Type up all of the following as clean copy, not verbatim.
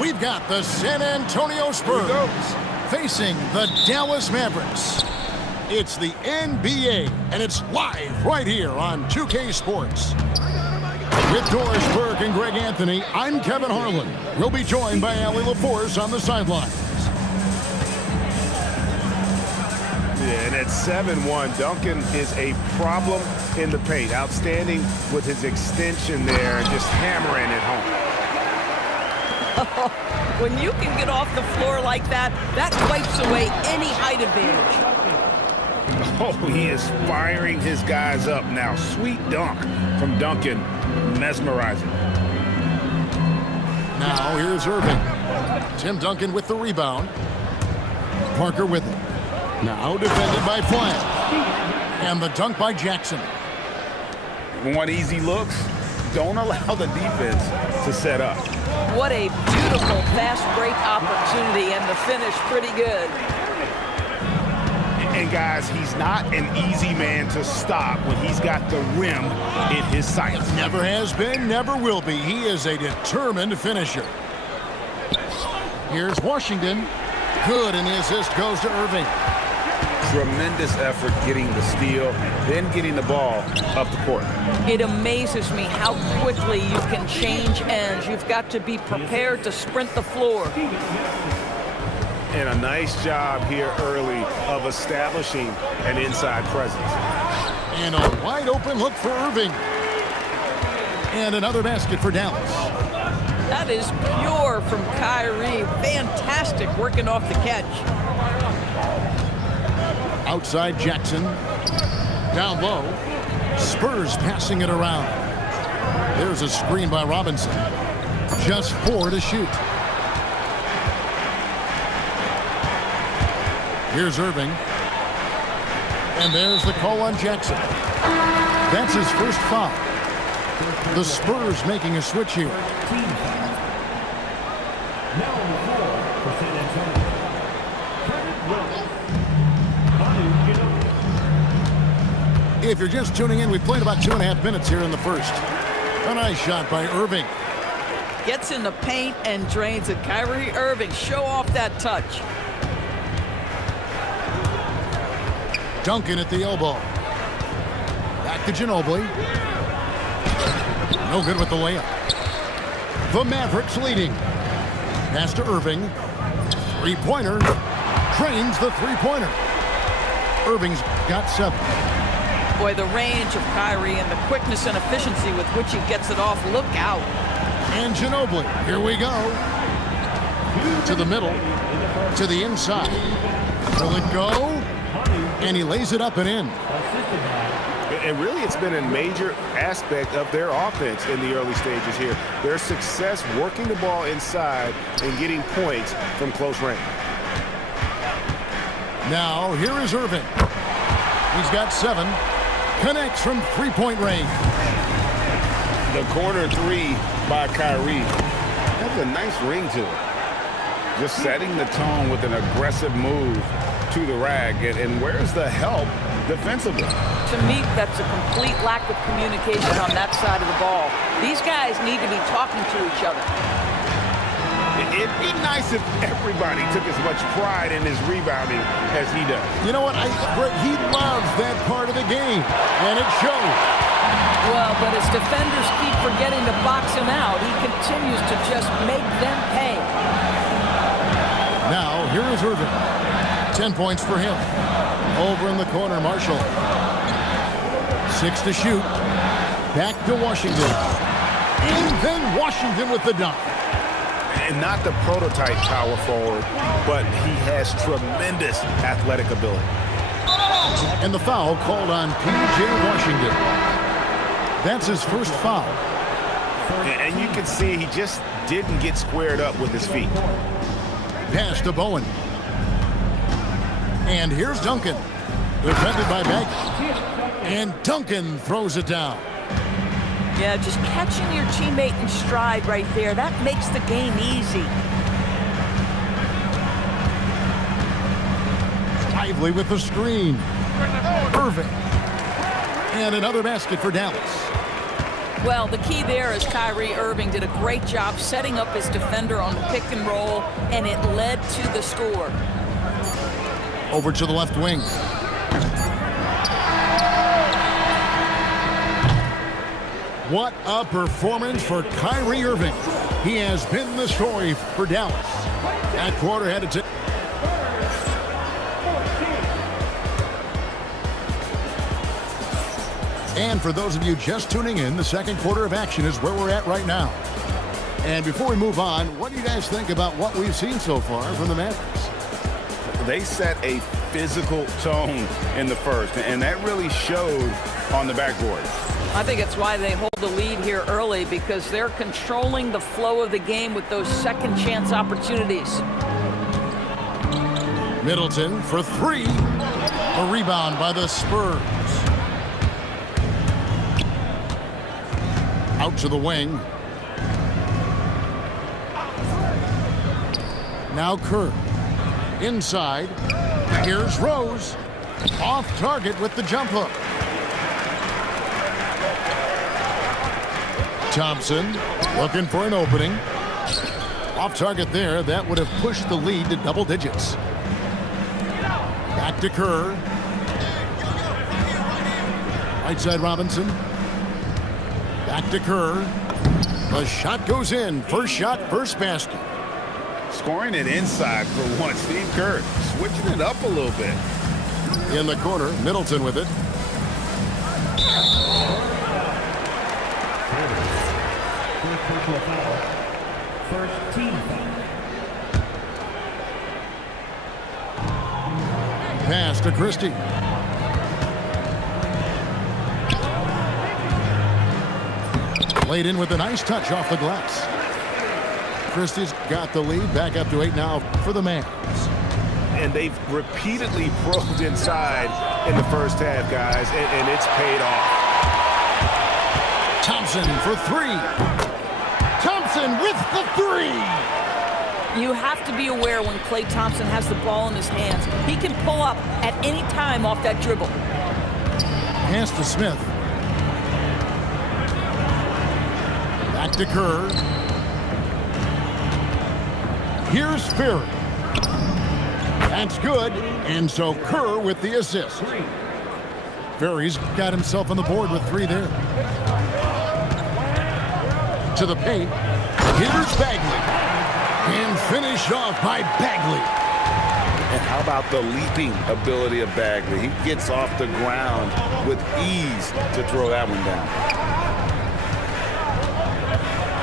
we've got the San Antonio Spurs facing the Dallas Mavericks. It's the NBA, and it's live right here on 2K Sports. With Doris Burke and Greg Anthony, I'm Kevin Harlan. We'll be joined by Allie LaForce on the sidelines. Yeah, and at 7-1, Duncan is a problem in the paint. Outstanding with his extension there and just hammering it home. When you can get off the floor like that, that wipes away any height advantage. Oh, he is firing his guys up now. Sweet dunk from Duncan. Mesmerizing. Now here's Irving. Tim Duncan with the rebound. Parker with it. Now defended by Flash. And the dunk by Jackson. Want easy looks? Don't allow the defense to set up. What a beautiful fast break opportunity, and the finish pretty good. And guys, he's not an easy man to stop when he's got the rim in his sights. Never has been, never will be. He is a determined finisher. Here's Washington. Good, and the assist goes to Irving. Tremendous effort getting the steal, then getting the ball up the court. It amazes me how quickly you can change ends. You've got to be prepared to sprint the floor. And a nice job here early of establishing an inside presence. And a wide open look for Irving. And another basket for Dallas. That is pure from Kyrie. Fantastic working off the catch. Outside Jackson. Down low. Spurs passing it around. There's a screen by Robinson. Just 4 to shoot. Here's Irving. And there's the call on Jackson. That's his first foul. The Spurs making a switch here. If you're just tuning in, we played about 2.5 minutes here in the first. A nice shot by Irving. Gets in the paint and drains it. Kyrie Irving, show off that touch. Duncan at the elbow. Back to Ginobili. No good with the layup. The Mavericks leading. Pass to Irving. Three-pointer. Drains the three-pointer. Irving's got 7. Boy, the range of Kyrie and the quickness and efficiency with which he gets it off. Look out. And Ginobili. Here we go. To the middle. To the inside. Will it go? And he lays it up and in. And really, it's been a major aspect of their offense in the early stages here. Their success working the ball inside and getting points from close range. Now, here is Irving. He's got 7. Connects from three-point range. The corner 3 by Kyrie. That's a nice ring to it. Just setting the tone with an aggressive move to the rag. And where's the help defensively? To me, that's a complete lack of communication on that side of the ball. These guys need to be talking to each other. It'd be nice if everybody took as much pride in his rebounding as he does. You know what? He loves that part of the game, and it shows. Well, but as defenders keep forgetting to box him out, he continues to just make them pay. Now, here is Irving. 10 points for him. Over in the corner, Marshall. 6 to shoot. Back to Washington. And then Washington with the dunk. And not the prototype power forward, but he has tremendous athletic ability. And the foul called on P.J. Washington. That's his first foul. And you can see he just didn't get squared up with his feet. Pass to Bowen. And here's Duncan. Defended by Bagley. And Duncan throws it down. Yeah, just catching your teammate in stride right there. That makes the game easy. Lively with the screen. Irving. And another basket for Dallas. Well, the key there is Kyrie Irving did a great job setting up his defender on the pick and roll, and it led to the score. Over to the left wing. What a performance for Kyrie Irving. He has been the story for Dallas. That quarter headed to... And for those of you just tuning in, the second quarter of action is where we're at right now. And before we move on, what do you guys think about what we've seen so far from the Mavericks? They set a physical tone in the first, and that really showed on the backboard. I think it's why they hold the lead here early, because they're controlling the flow of the game with those second chance opportunities. Middleton for three. A rebound by the Spurs. Out to the wing. Now Kerr. Inside. Here's Rose. Off target with the jump hook. Thompson looking for an opening. Off target there. That would have pushed the lead to double digits. Back to Kerr. Right side Robinson. Back to Kerr. The shot goes in. First shot, first basket. Scoring it inside for once. Steve Kerr switching it up a little bit. In the corner, Middleton with it. First team foul. Pass to Christie. Laid in with a nice touch off the glass. Christie's got the lead, back up to 8 now for the Mavs. And they've repeatedly probed inside in the first half, guys, and it's paid off. Thompson for three. Thompson with the three. You have to be aware when Klay Thompson has the ball in his hands. He can pull up at any time off that dribble. Pass to Smith. Back to Kerr. Here's Ferry. That's good. And so Kerr with the assist. Ferry's got himself on the board with three there. To the paint. Here's Bagley. And finished off by Bagley. And how about the leaping ability of Bagley? He gets off the ground with ease to throw that one down.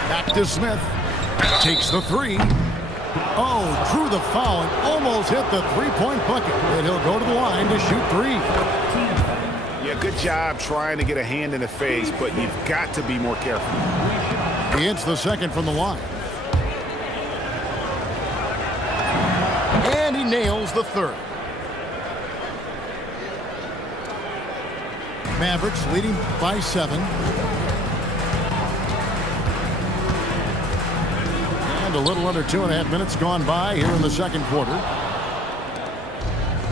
Back to Smith. Takes the three. Oh, drew the foul and almost hit the three-point bucket. And he'll go to the line to shoot three. Yeah, good job trying to get a hand in the face, but you've got to be more careful. He hits the second from the line. And he nails the third. Mavericks leading by 7. And a little under 2.5 minutes gone by here in the second quarter.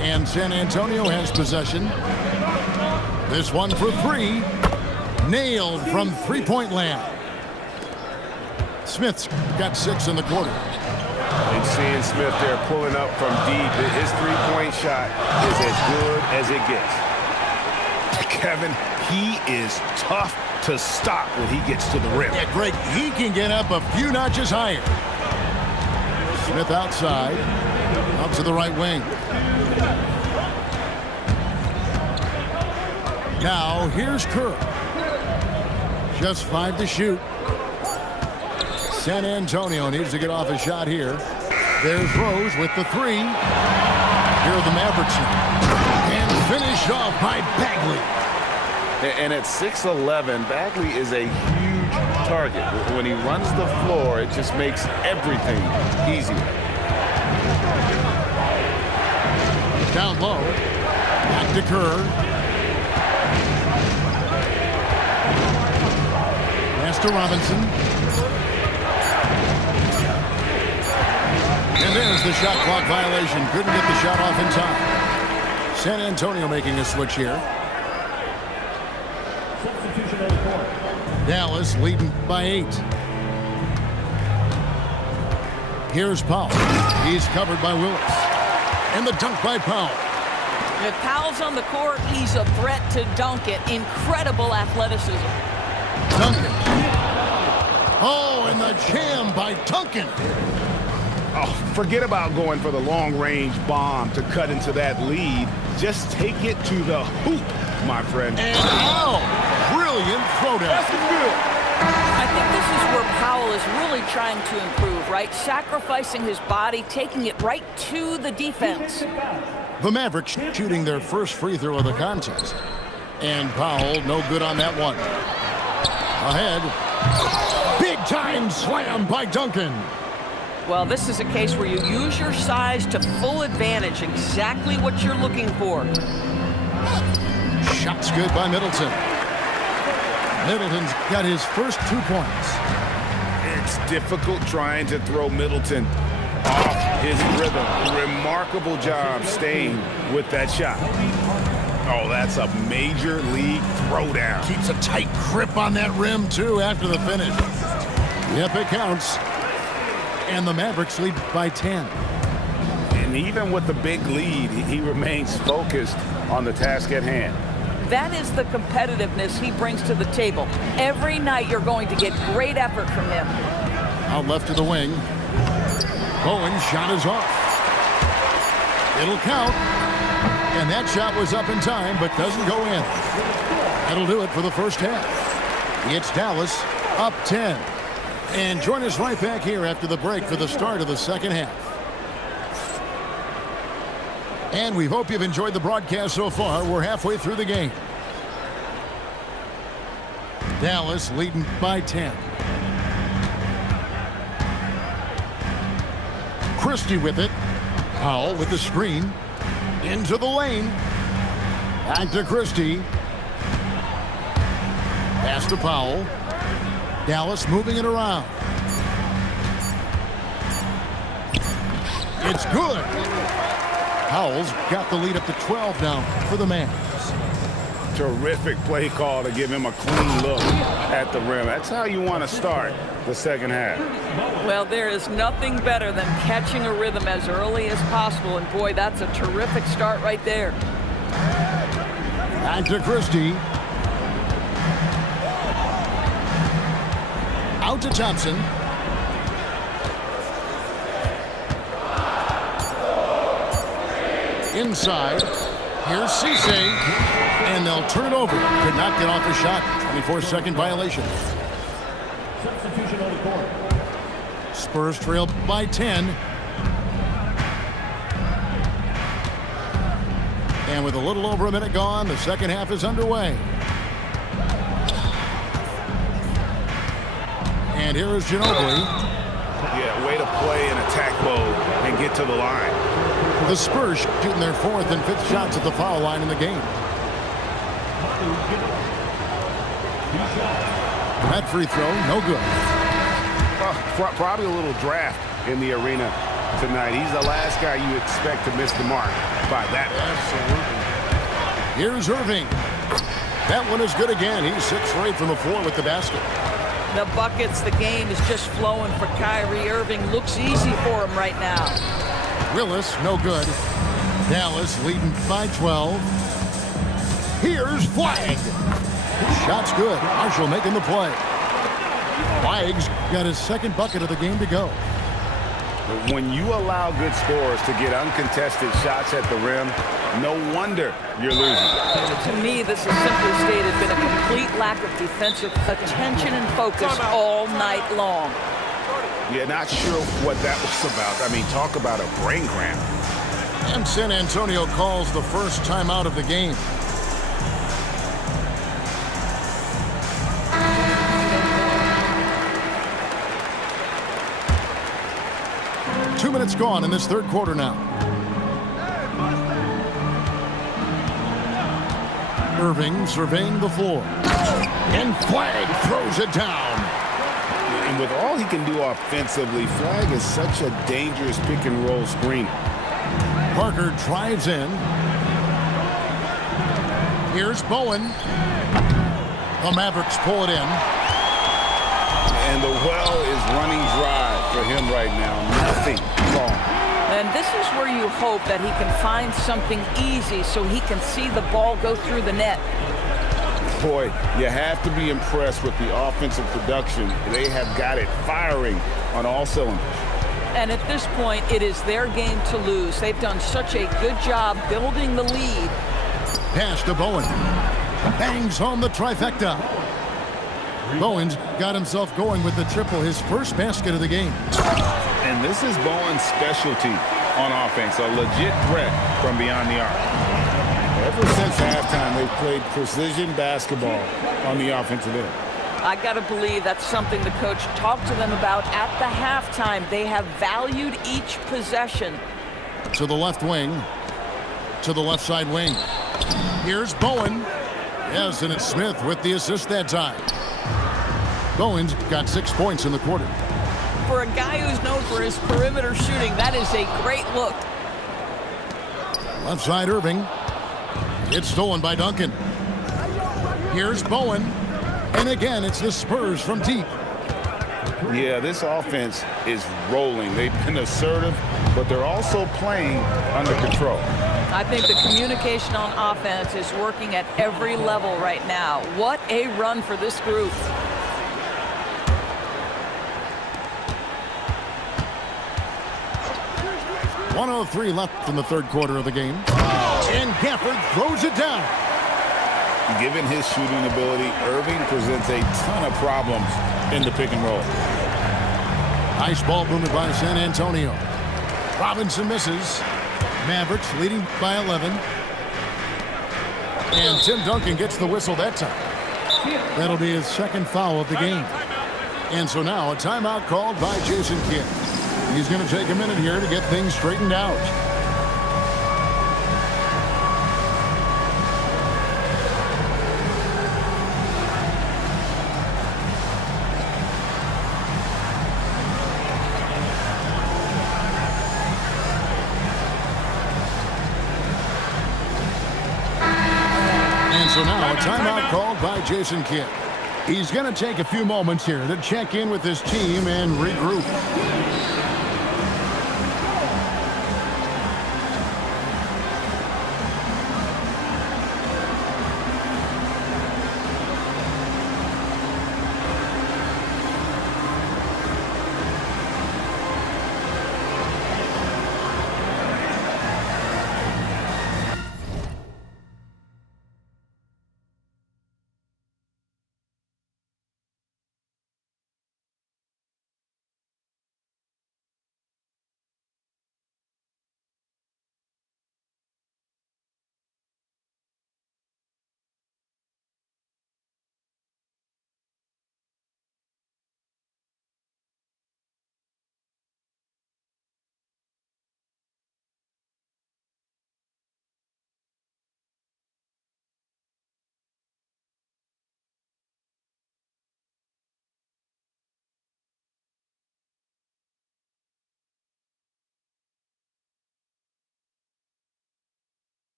And San Antonio has possession. This one for three. Nailed from three-point land. Smith's got 6 in the quarter. And seeing Smith there pulling up from deep, his three-point shot is as good as it gets. Kevin, he is tough to stop when he gets to the rim. Yeah, Greg, he can get up a few notches higher. Smith outside, up to the right wing. Now, here's Kerr. Just 5 to shoot. San Antonio needs to get off a shot here. There's Rose with the three. Here are the Mavericks now. And finished off by Bagley. And at 6'11", Bagley is a huge target. When he runs the floor, it just makes everything easier. Down low. Back to Kerr. Pass to Robinson. And there's the shot clock violation. Couldn't get the shot off in time. San Antonio making a switch here. Substitution on the court. Dallas leading by 8. Here's Powell. He's covered by Willis. And the dunk by Powell. If Powell's on the court, he's a threat to dunk it. Incredible athleticism. Duncan. Oh, and the jam by Duncan. Oh, forget about going for the long-range bomb to cut into that lead. Just take it to the hoop, my friend. And oh, brilliant throwdown. That's good. I think this is where Powell is really trying to improve, right? Sacrificing his body, taking it right to the defense. The Mavericks shooting their first free throw of the contest. And Powell, no good on that one. Ahead. Big time slam by Duncan. Well, this is a case where you use your size to full advantage, exactly what you're looking for. Shot's good by Middleton. Middleton's got his first 2 points. It's difficult trying to throw Middleton off his rhythm. Remarkable job staying with that shot. Oh, that's a major league throwdown. Keeps a tight grip on that rim, too, after the finish. Yep, it counts. And the Mavericks lead by 10. And even with the big lead, he remains focused on the task at hand. That is the competitiveness he brings to the table. Every night you're going to get great effort from him. Out left to the wing. Bowen's shot is off. It'll count. And that shot was up in time, but doesn't go in. That'll do it for the first half. It's Dallas up 10. And join us right back here after the break for the start of the second half. And we hope you've enjoyed the broadcast so far. We're halfway through the game. Dallas leading by 10. Christie with it. Powell with the screen. Into the lane. Back to Christie. Pass to Powell. Dallas moving it around. It's good. Powell's got the lead up to 12 now for the Mavs. Terrific play call to give him a clean look at the rim. That's how you want to start the second half. Well, there is nothing better than catching a rhythm as early as possible. And boy, that's a terrific start right there. Back to Christie. Out to Thompson. Inside. Here's Cisse. And they'll turn it over. Could not get off the shot. 24-second violation. Substitution on the court. Spurs trail by 10. And with a little over a minute gone, the second half is underway. And here is Ginobili. Yeah, way to play in attack mode and get to the line. The Spurs shooting their 4th and 5th shots at the foul line in the game. That free throw, no good. Probably a little draft in the arena tonight. He's the last guy you expect to miss the mark by that. Absolutely. Here's Irving. That one is good again. He's 6 for 8 from the floor with the basket. The buckets, the game is just flowing for Kyrie Irving. Looks easy for him right now. Willis, no good. Dallas leading by 12. Here's Flagg. His shot's good. Marshall making the play. Flagg's got his second bucket of the game to go. When you allow good scorers to get uncontested shots at the rim, no wonder you're losing. To me, this has simply stated been a complete lack of defensive attention and focus all night long. Yeah, not sure what that was about. I mean, talk about a brain cramp. And San Antonio calls the first timeout of the game. Two minutes gone in this third quarter now. Irving surveying the floor. And Flagg throws it down. And with all he can do offensively, Flagg is such a dangerous pick-and-roll screen. Parker drives in. Here's Bowen. The Mavericks pull it in. running dry for him right now. Nothing wrong. And this is where you hope that he can find something easy so he can see the ball go through the net. Boy, you have to be impressed with the offensive production. They have got it firing on all cylinders. And at this point, it is their game to lose. They've done such a good job building the lead. Pass to Bowen. Bangs home the trifecta. Bowen's got himself going with the triple, his first basket of the game. And this is Bowen's specialty on offense, a legit threat from beyond the arc. Ever since halftime, they've played precision basketball on the offensive end. I got to believe that's something the coach talked to them about at the halftime. They have valued each possession. To the left wing. To the left side wing. Here's Bowen. Yes, and it's Smith with the assist that time. Bowen's got 6 points in the quarter. For a guy who's known for his perimeter shooting, that is a great look. Left side Irving. It's stolen by Duncan. Here's Bowen. And again, it's the Spurs from deep. Yeah, this offense is rolling. They've been assertive, but they're also playing under control. I think the communication on offense is working at every level right now. What a run for this group. .103 left in the third quarter of the game. And Gafford throws it down. Given his shooting ability, Irving presents a ton of problems in the pick and roll. Nice ball movement by San Antonio. Robinson misses. Mavericks leading by 11. And Tim Duncan gets the whistle that time. That'll be his second foul of the game. And so now a timeout called by Jason Kidd. He's going to take a minute here to get things straightened out. And so now a timeout called by Jason Kidd. He's going to take a few moments here to check in with his team and regroup.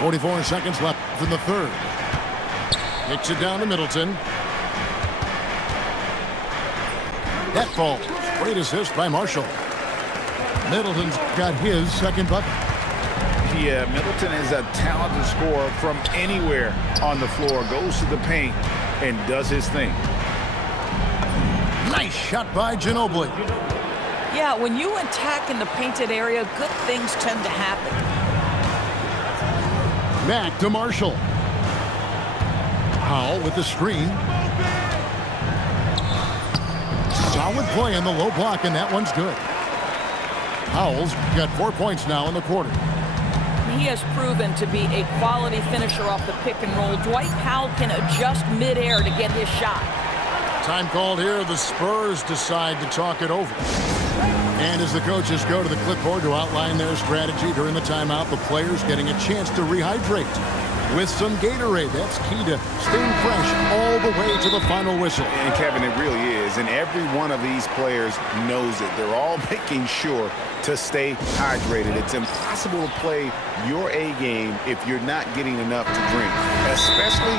.44 seconds left in the third. Kicks it down to Middleton. That ball. Great assist by Marshall. Middleton's got his second bucket. Yeah, Middleton is a talented scorer from anywhere on the floor. Goes to the paint and does his thing. Nice shot by Ginobili. Yeah, when you attack in the painted area, good things tend to happen. Back to Marshall. Howell with the screen. Solid play in the low block, and that one's good. Howell's got 4 points now in the quarter. He has proven to be a quality finisher off the pick and roll. Dwight Powell can adjust midair to get his shot. Time called here. The Spurs decide to talk it over. And as the coaches go to the clipboard to outline their strategy during the timeout, the players getting a chance to rehydrate with some Gatorade. That's key to staying fresh all the way to the final whistle. And Kevin, it really is. And every one of these players knows it. They're all making sure to stay hydrated. It's impossible to play your A game if you're not getting enough to drink, especially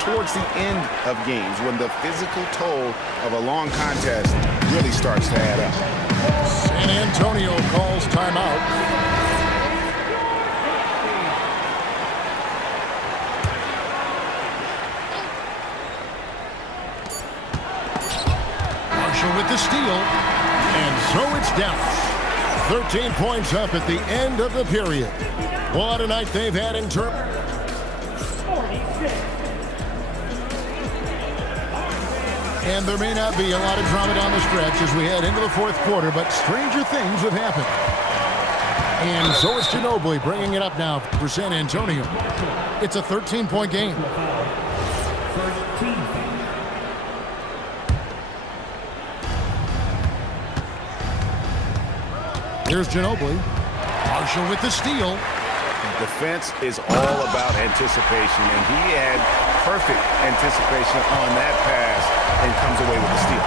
towards the end of games when the physical toll of a long contest really starts to add up. San Antonio calls timeout. Marshall with the steal, and so it's Dallas. 13 points up at the end of the period. What a night they've had in terms. And there may not be a lot of drama down the stretch as we head into the fourth quarter, but stranger things have happened. And so is Ginobili bringing it up now for San Antonio. It's a 13-point game. Here's Ginobili. Marshall with the steal. Defense is all about anticipation, and he had perfect anticipation on that pass and comes away with the steal.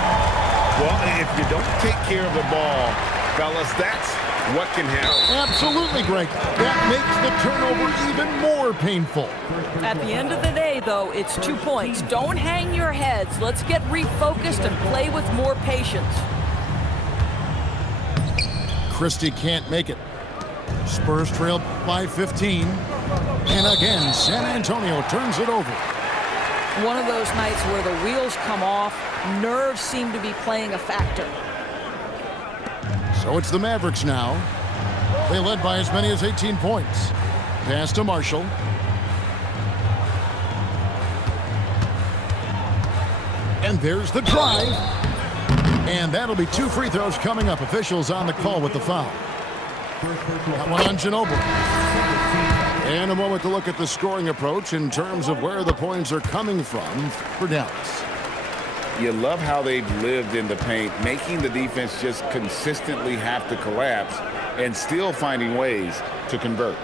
Well, if you don't take care of the ball, fellas, that's what can happen. Absolutely, Greg. That makes the turnover even more painful. At the end of the day, though, it's 2 points. Don't hang your heads. Let's get refocused and play with more patience. Christie can't make it. Spurs trail by 15. And again, San Antonio turns it over. One of those nights where the wheels come off, nerves seem to be playing a factor. So it's the Mavericks now. They led by as many as 18 points. Pass to Marshall. And there's the drive. And that'll be 2 free throws coming up. Officials on the call with the foul. That one on Ginobili. And a moment to look at the scoring approach in terms of where the points are coming from for Dallas. You love how they've lived in the paint, making the defense just consistently have to collapse and still finding ways to convert.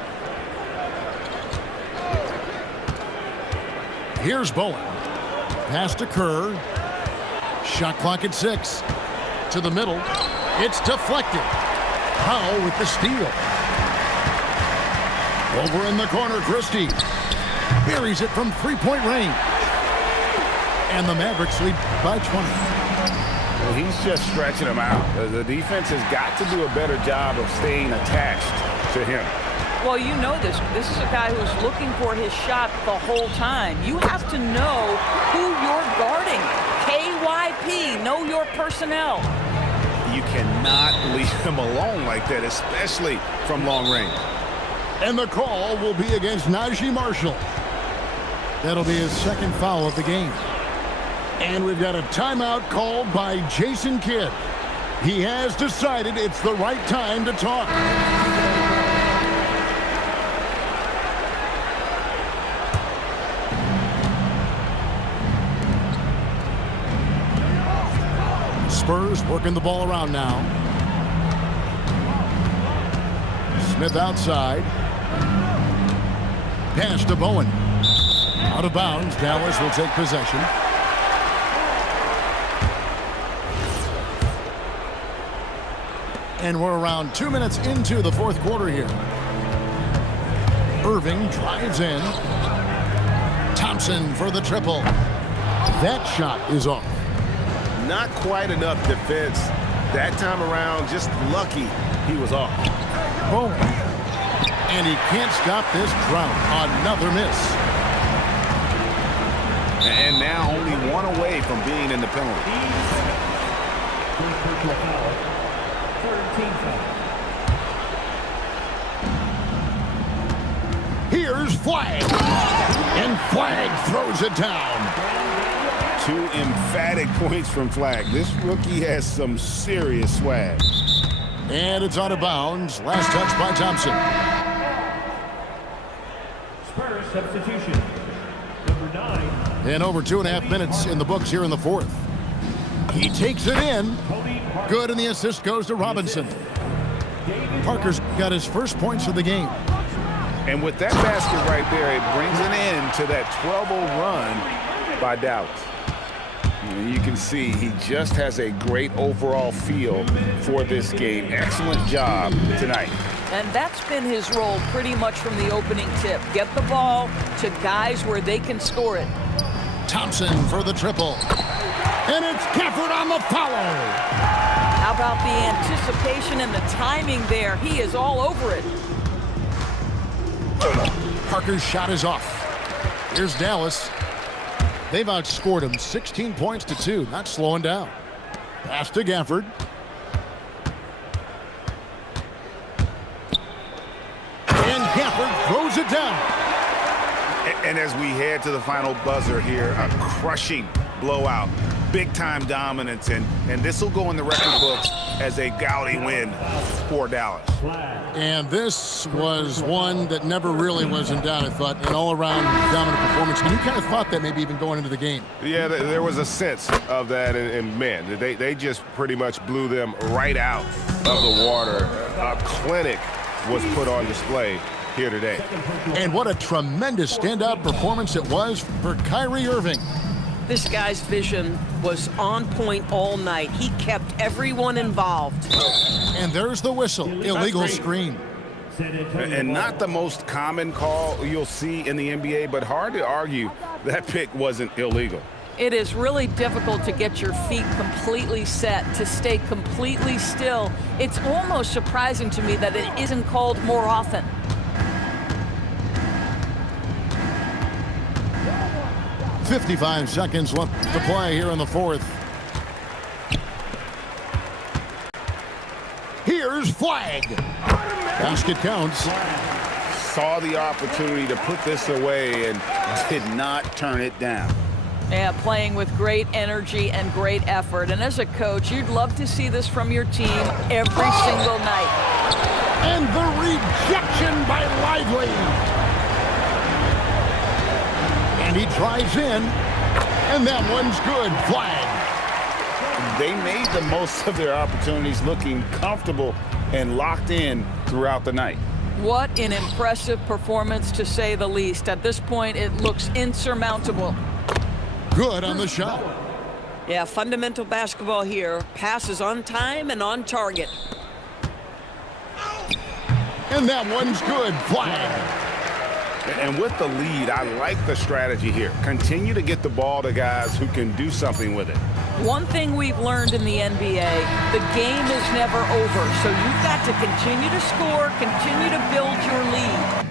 Here's Bowen. Pass to Kerr. Shot clock at 6. To the middle. It's deflected. Powell with the steal. Over in the corner, Christie buries it from three-point range. And the Mavericks lead by 20. Well, he's just stretching them out. The defense has got to do a better job of staying attached to him. Well, you know this. This is a guy who's looking for his shot the whole time. You have to know who you're guarding. KYP, know your personnel. You cannot leave him alone like that, especially from long range. And the call will be against Najee Marshall. That'll be his second foul of the game. And we've got a timeout called by Jason Kidd. He has decided it's the right time to talk. Spurs working the ball around now. Smith outside. Pass to Bowen. Out of bounds. Dallas will take possession. And we're around 2 minutes into the fourth quarter here. Irving drives in. Thompson for the triple. That shot is off. Not quite enough defense That time around, just lucky he was off. Boom. And he can't stop this drought. Another miss. And now only one away from being in the penalty. First personal foul. Third team foul. Here's Flag. And Flag throws it down. 2 emphatic points from Flag. This rookie has some serious swag. And it's out of bounds. Last touch by Thompson. Spurs substitution. Number 9. And over 2.5 minutes in the books here in the fourth. He takes it in. Good, and the assist goes to Robinson. Parker's got his first points of the game. And with that basket right there, it brings an end to that 12-0 run by Dallas. And you can see he just has a great overall feel for this game. Excellent job tonight. And that's been his role pretty much from the opening tip. Get the ball to guys where they can score it. Thompson for the triple. And it's Gafford on the follow. How about the anticipation and the timing there? He is all over it. Parker's shot is off. Here's Dallas. They've outscored him 16 points to 2. Not slowing down. Pass to Gafford. And Gafford throws it down. And as we head to the final buzzer here, a crushing blowout. Big-time dominance, and this will go in the record books as a gaudy win for Dallas. And this was one that never really was in doubt, I thought, an all-around dominant performance. And you kind of thought that maybe even going into the game. Yeah, there was a sense of that, and man, they just pretty much blew them right out of the water. A clinic was put on display here today. And what a tremendous standout performance it was for Kyrie Irving. This guy's vision was on point all night. He kept everyone involved. And there's the whistle. Illegal screen. And not the most common call you'll see in the NBA, but hard to argue that pick wasn't illegal. It is really difficult to get your feet completely set, to stay completely still. It's almost surprising to me that it isn't called more often. .55 seconds left to play here in the fourth. Here's Flag. Basket counts. Saw the opportunity to put this away and did not turn it down. Yeah, playing with great energy and great effort. And as a coach, you'd love to see this from your team every single night. And the rejection by Lively. And he drives in, and that one's good. Flag. They made the most of their opportunities, looking comfortable and locked in throughout the night. What an impressive performance, to say the least. At this point, it looks insurmountable. Good on the shot. Yeah, fundamental basketball here. Passes on time and on target. And that one's good. Flag. And with the lead, I like the strategy here. Continue to get the ball to guys who can do something with it. One thing we've learned in the NBA, the game is never over. So you've got to continue to score, continue to build your lead.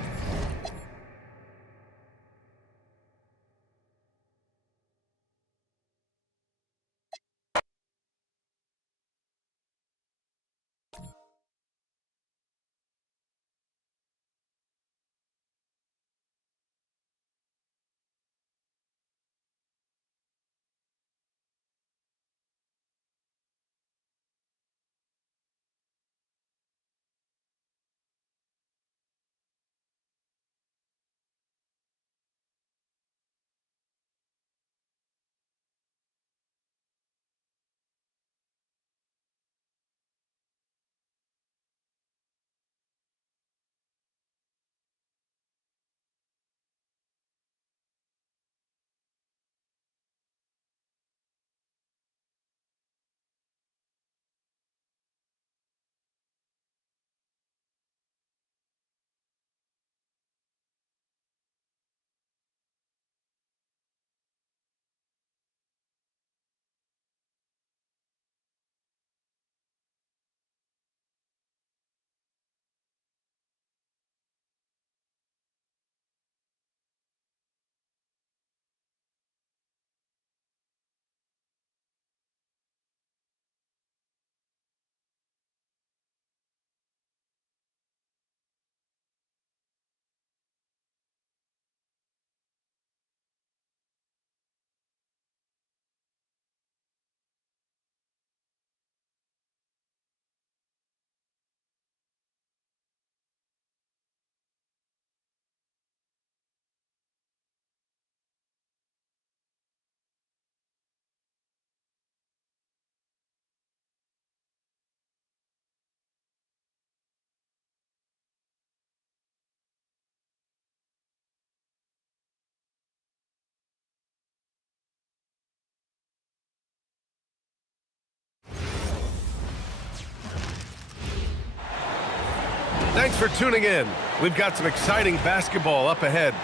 Thanks for tuning in. We've got some exciting basketball up ahead.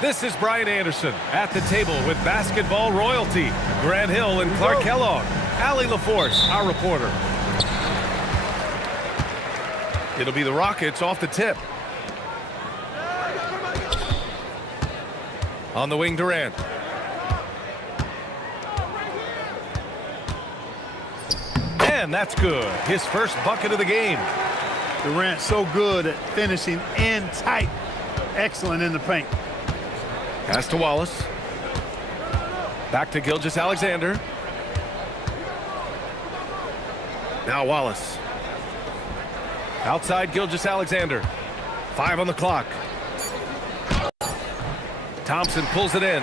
This is Brian Anderson at the table with basketball royalty. Grant Hill and Clark Kellogg. Allie LaForce, our reporter. It'll be the Rockets off the tip. On the wing, Durant. And that's good. His first bucket of the game. Durant so good at finishing in tight. Excellent in the paint. Pass to Wallace. Back to Gilgeous-Alexander. Now Wallace. Outside Gilgeous-Alexander. 5 on the clock. Thompson pulls it in.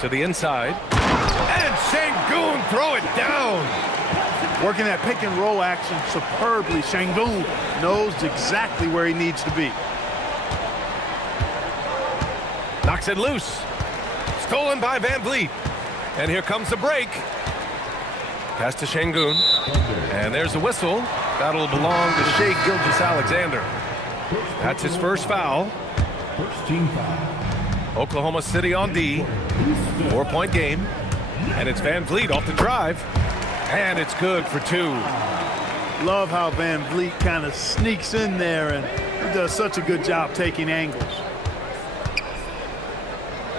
To the inside. And Şengün throw it down. Working that pick and roll action superbly. Şengün knows exactly where he needs to be. Knocks it loose. Stolen by Van Vliet. And here comes the break. Pass to Şengün. And there's a whistle. That'll belong to Shai Gilgeous-Alexander. That's his first foul. First team foul. Oklahoma City on D. 4-point game. And it's Van Vliet off the drive. And it's good for 2. Love how Van Vliet kind of sneaks in there and he does such a good job taking angles.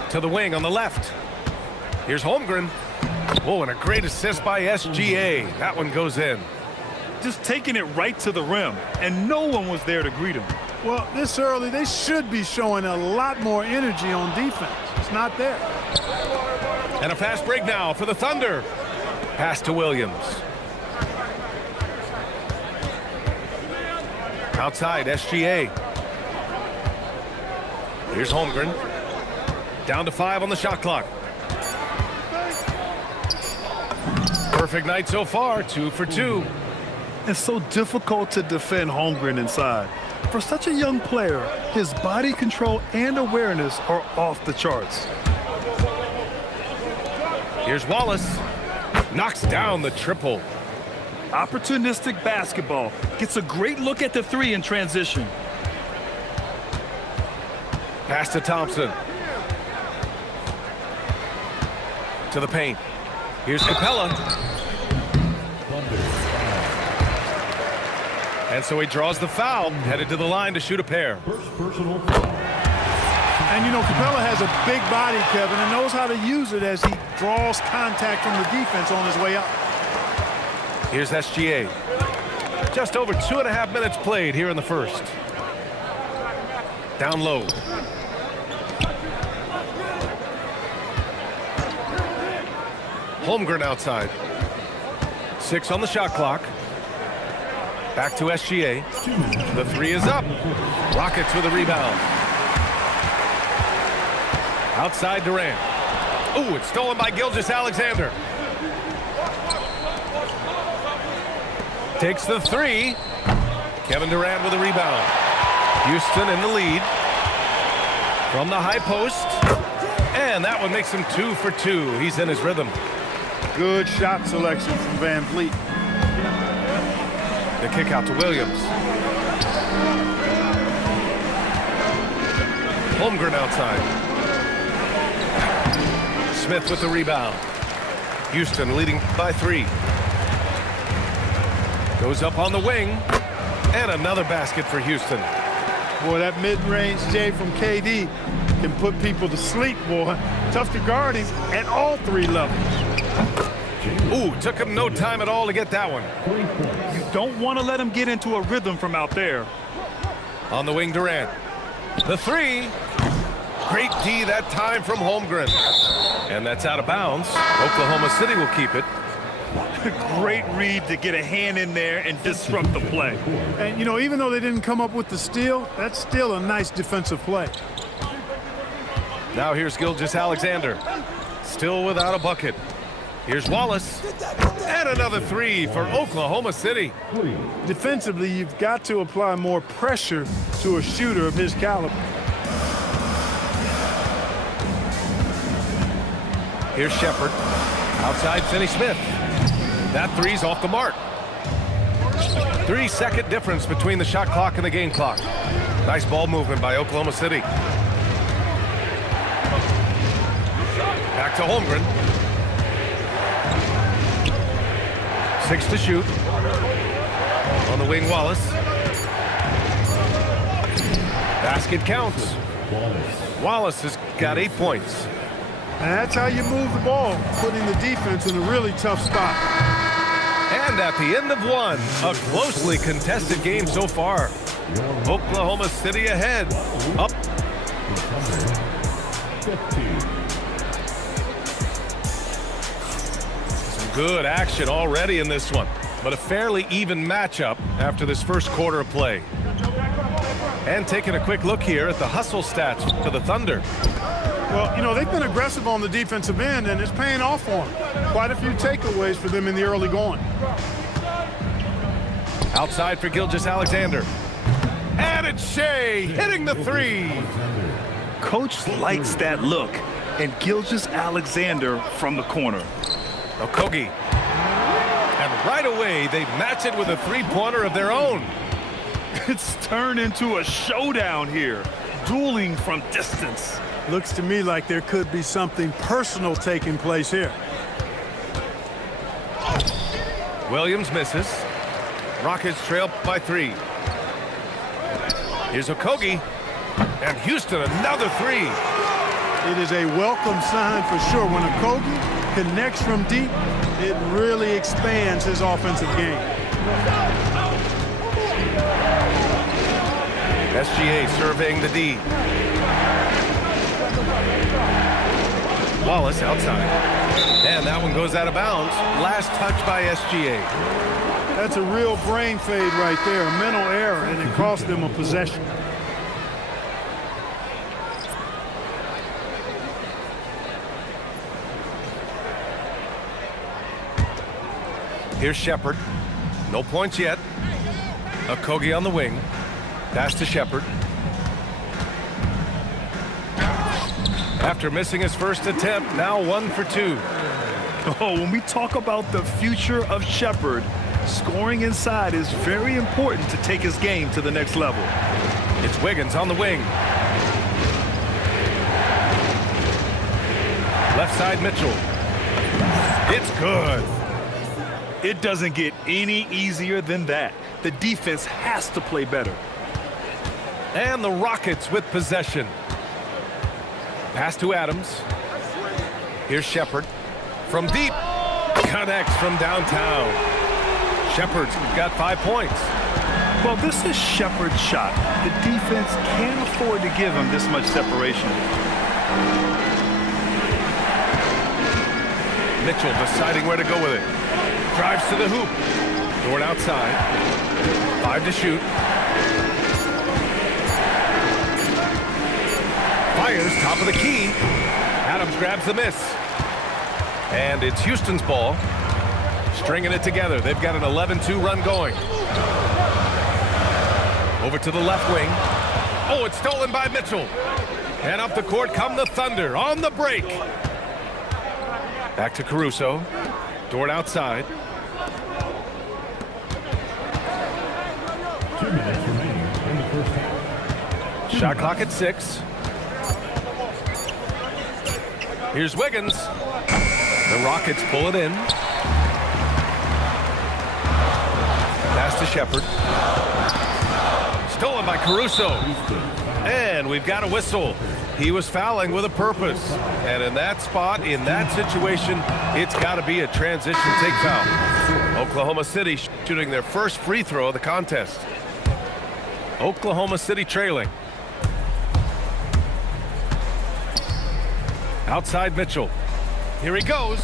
To the wing on the left. Here's Holmgren. Oh, and a great assist by SGA. That one goes in. Just taking it right to the rim, and no one was there to greet him. Well, this early, they should be showing a lot more energy on defense. It's not there. And a fast break now for the Thunder. Pass to Williams. Outside, SGA. Here's Holmgren. Down to 5 on the shot clock. Perfect night so far, 2 for 2. It's so difficult to defend Holmgren inside. For such a young player, his body control and awareness are off the charts. Here's Wallace. Knocks down the triple. Opportunistic basketball. Gets a great look at the 3 in transition. Pass to Thompson. To the paint. Here's Capella. And so he draws the foul, headed to the line to shoot a pair. First personal foul. And, you know, Capella has a big body, Kevin, and knows how to use it as he draws contact from the defense on his way up. Here's SGA. Just over 2.5 minutes played here in the first. Down low. Holmgren outside. 6 on the shot clock. Back to SGA. The 3 is up. Rockets with a rebound. Outside Durant. Ooh, it's stolen by Gilgeous-Alexander. Takes the 3. Kevin Durant with a rebound. Houston in the lead. From the high post. And that one makes him 2 for 2. He's in his rhythm. Good shot selection from Van Vliet. The kick out to Williams. Holmgren outside. Smith with the rebound. Houston leading by 3. Goes up on the wing. And another basket for Houston. Boy, that mid-range J from KD can put people to sleep, boy. Tough to guard him at all 3 levels. Ooh, took him no time at all to get that one. You don't want to let him get into a rhythm from out there. On the wing, Durant. The 3. Great D that time from Holmgren. And that's out of bounds. Oklahoma City will keep it. Great read to get a hand in there and disrupt the play. And, you know, even though they didn't come up with the steal, that's still a nice defensive play. Now here's Gilgeous-Alexander. Still without a bucket. Here's Wallace. And another 3 for Oklahoma City. Defensively, you've got to apply more pressure to a shooter of his caliber. Here's Shepherd. Outside Finney Smith. That three's off the mark. 3-second difference between the shot clock and the game clock. Nice ball movement by Oklahoma City. Back to Holmgren. 6 to shoot. On the wing, Wallace. Basket counts. Wallace has got 8 points. And that's how you move the ball, putting the defense in a really tough spot. And at the end of one, a closely contested game so far. Oklahoma City ahead. Up. Some good action already in this one, but a fairly even matchup after this first quarter of play. And taking a quick look here at the hustle stats for the Thunder. Well, you know, they've been aggressive on the defensive end, and it's paying off for them. Quite a few takeaways for them in the early going. Outside for Gilgeous-Alexander. And it's Shea hitting the three. Coach likes that look. And Gilgeous-Alexander from the corner. Okogie. And right away, they match it with a three-pointer of their own. It's turned into a showdown here. Dueling from distance. Looks to me like there could be something personal taking place here. Williams misses. Rockets trail by 3. Here's Okogie. And Houston, another 3. It is a welcome sign for sure. When Okogie connects from deep, it really expands his offensive game. SGA surveying the D. Wallace outside. And that one goes out of bounds. Last touch by SGA. That's a real brain fade right there, a mental error, and it cost them a possession. Here's Shepard. No points yet. Okogie on the wing. Pass to Shepard. After missing his first attempt, now 1 for 2. Oh, when we talk about the future of Shepard, scoring inside is very important to take his game to the next level. It's Wiggins on the wing. Left side Mitchell. It's good. It doesn't get any easier than that. The defense has to play better. And the Rockets with possession. Pass to Adams. Here's Shepard. From deep. Connects from downtown. Shepard's got 5 points. Well, this is Shepard's shot. The defense can't afford to give him this much separation. Mitchell deciding where to go with it. Drives to the hoop. Dort outside. 5 to shoot. Fires top of the key. Adams grabs the miss. And it's Houston's ball. Stringing it together. They've got an 11-2 run going. Over to the left wing. Oh, it's stolen by Mitchell. And up the court come the Thunder on the break. Back to Caruso. Dort outside. 2 minutes remaining in the first half. Shot clock at 6. Here's Wiggins. The Rockets pull it in. Pass to Shepard. Stolen by Caruso. And we've got a whistle. He was fouling with a purpose. And in that spot, in that situation, it's got to be a transition take foul. Oklahoma City shooting their first free throw of the contest. Oklahoma City trailing. Outside Mitchell. Here he goes.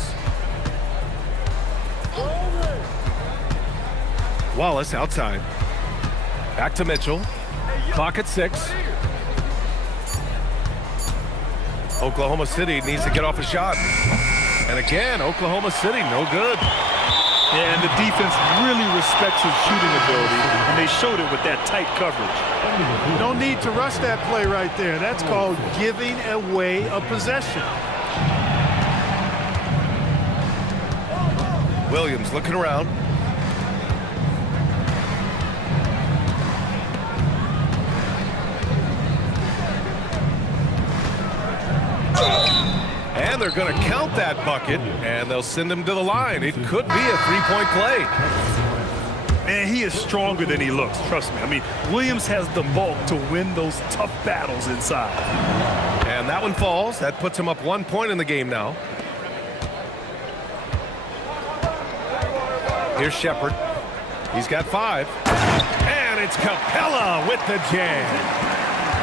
Wallace outside. Back to Mitchell. Clock at 6. Oklahoma City needs to get off a shot. And again, Oklahoma City, no good. Yeah, and the defense really respects his shooting ability, and they showed it with that tight coverage. No need to rush that play right there. That's called giving away a possession. Williams looking around. And they're going to count that bucket, and they'll send him to the line. It could be a three-point play. Man, he is stronger than he looks, trust me. I mean, Williams has the bulk to win those tough battles inside. And that one falls. That puts him up 1 point in the game now. Here's Shepard. He's got 5. And it's Capella with the jam.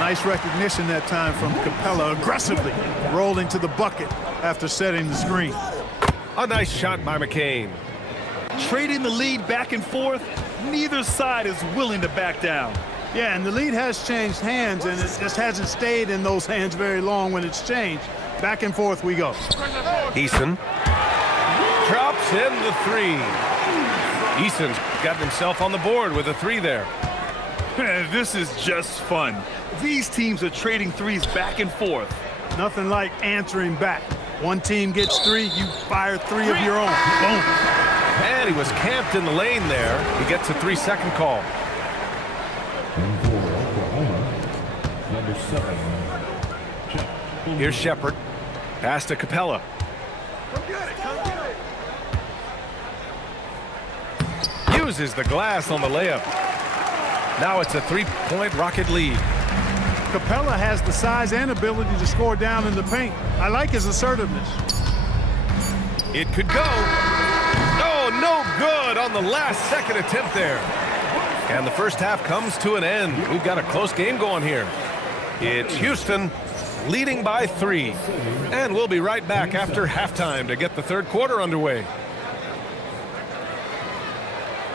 Nice recognition that time from Capella, aggressively rolling to the bucket after setting the screen. A nice shot by McCain. Trading the lead back and forth, neither side is willing to back down. Yeah, and the lead has changed hands, and it just hasn't stayed in those hands very long when it's changed. Back and forth we go. Eason drops in the 3. Eason's got himself on the board with a 3 there. This is just fun. These teams are trading threes back and forth. Nothing like answering back. One team gets 3, you fire 3 of your own. Boom. And he was camped in the lane there. He gets a 3-second call. And for Oklahoma, number 7, Jeff. Here's Shepard. Pass to Capella. Uses the glass on the layup. Now it's a 3-point Rocket lead. Capella has the size and ability to score down in the paint. I like his assertiveness. It could go. Oh, no good on the last second attempt there. And the first half comes to an end. We've got a close game going here. It's Houston leading by 3. And we'll be right back after halftime to get the third quarter underway.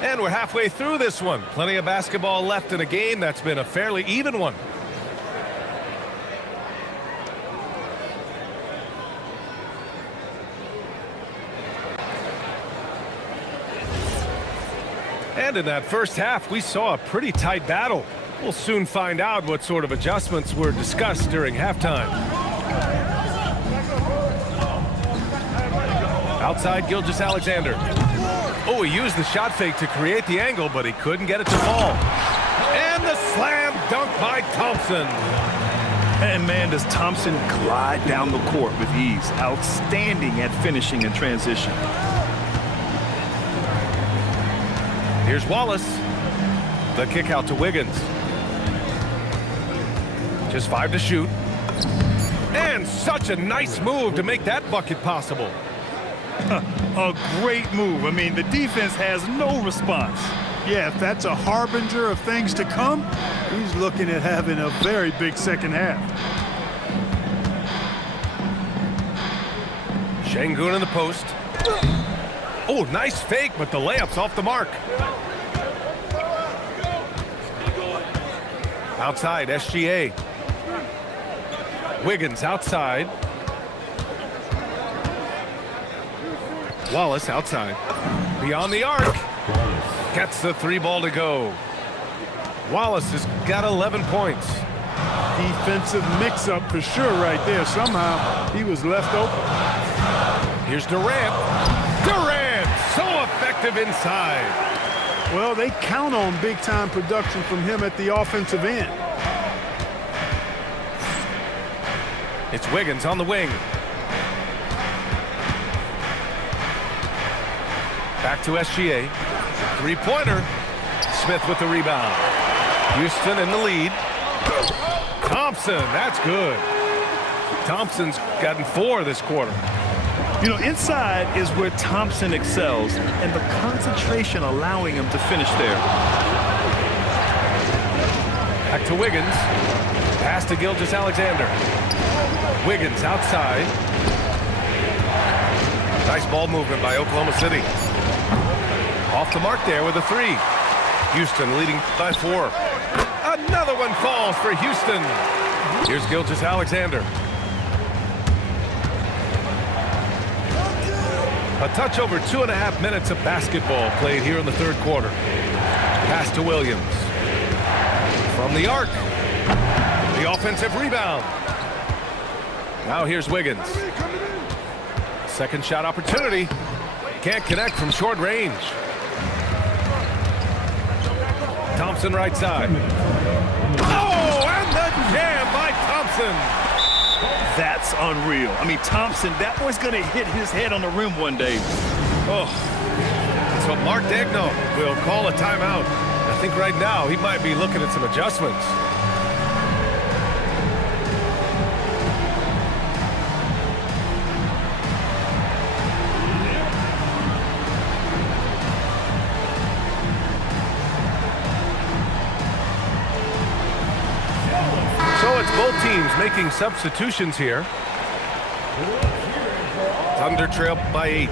And we're halfway through this one. Plenty of basketball left in a game that's been a fairly even one. And in that first half, we saw a pretty tight battle. We'll soon find out what sort of adjustments were discussed during halftime. Outside, Gilgeous-Alexander. Oh, he used the shot fake to create the angle, but he couldn't get it to fall. And the slam dunk by Thompson. And man, does Thompson glide down the court with ease. Outstanding at finishing in transition. Here's Wallace. The kick out to Wiggins. Just 5 to shoot. And such a nice move to make that bucket possible. A great move. I mean, the defense has no response. Yeah, if that's a harbinger of things to come, he's looking at having a very big second half. Şengün in the post. Oh, nice fake, but the layup's off the mark. Outside, SGA. Wiggins outside. Wallace outside. Beyond the arc. Gets the 3 ball to go. Wallace has got 11 points. Defensive mix-up for sure right there. Somehow he was left open. Here's Durant. Durant, so effective inside. Well, they count on big-time production from him at the offensive end. It's Wiggins on the wing. Back to SGA. 3-pointer. Smith with the rebound. Houston in the lead. Thompson, that's good. Thompson's gotten 4 this quarter. You know, inside is where Thompson excels, and the concentration allowing him to finish there. Back to Wiggins. Pass to Gilgeous-Alexander. Wiggins outside. Nice ball movement by Oklahoma City. Off the mark there with a 3. Houston leading by 4. Another one falls for Houston. Here's Gilgeous-Alexander. A touch over 2.5 minutes of basketball played here in the third quarter. Pass to Williams. From the arc. The offensive rebound. Now here's Wiggins. Second shot opportunity. Can't connect from short range. Thompson right side. Oh, and the jam by Thompson. That's unreal. I mean, Thompson, that boy's going to hit his head on the rim one day. Oh, so Mark Daigneault will call a timeout. I think right now he might be looking at some adjustments. So it's both teams making substitutions here. Thunder trail by 8.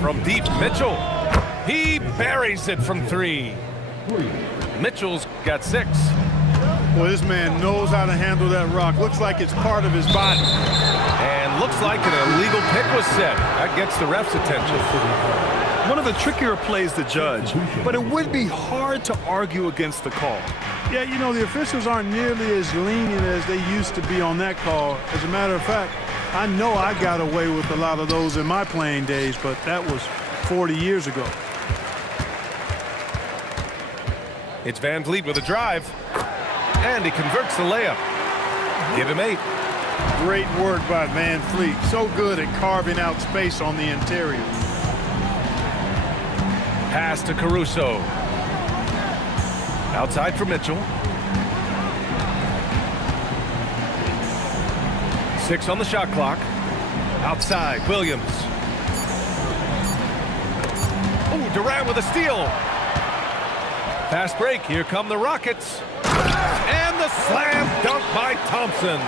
From deep, Mitchell. He buries it from 3. Mitchell's got 6. Boy, this man knows how to handle that rock. Looks like it's part of his body. And looks like an illegal pick was set. That gets the ref's attention. One of the trickier plays to judge, but it would be hard to argue against the call. Yeah, you know, the officials aren't nearly as lenient as they used to be on that call. As a matter of fact, I know I got away with a lot of those in my playing days, but that was 40 years ago. It's Van Vliet with a drive, and he converts the layup. Give him 8. Great work by Van Vliet. So good at carving out space on the interior. Pass to Caruso. Outside for Mitchell. 6 on the shot clock. Outside, Williams. Oh, Durant with a steal. Fast break, here come the Rockets. And the slam dunk by Thompson.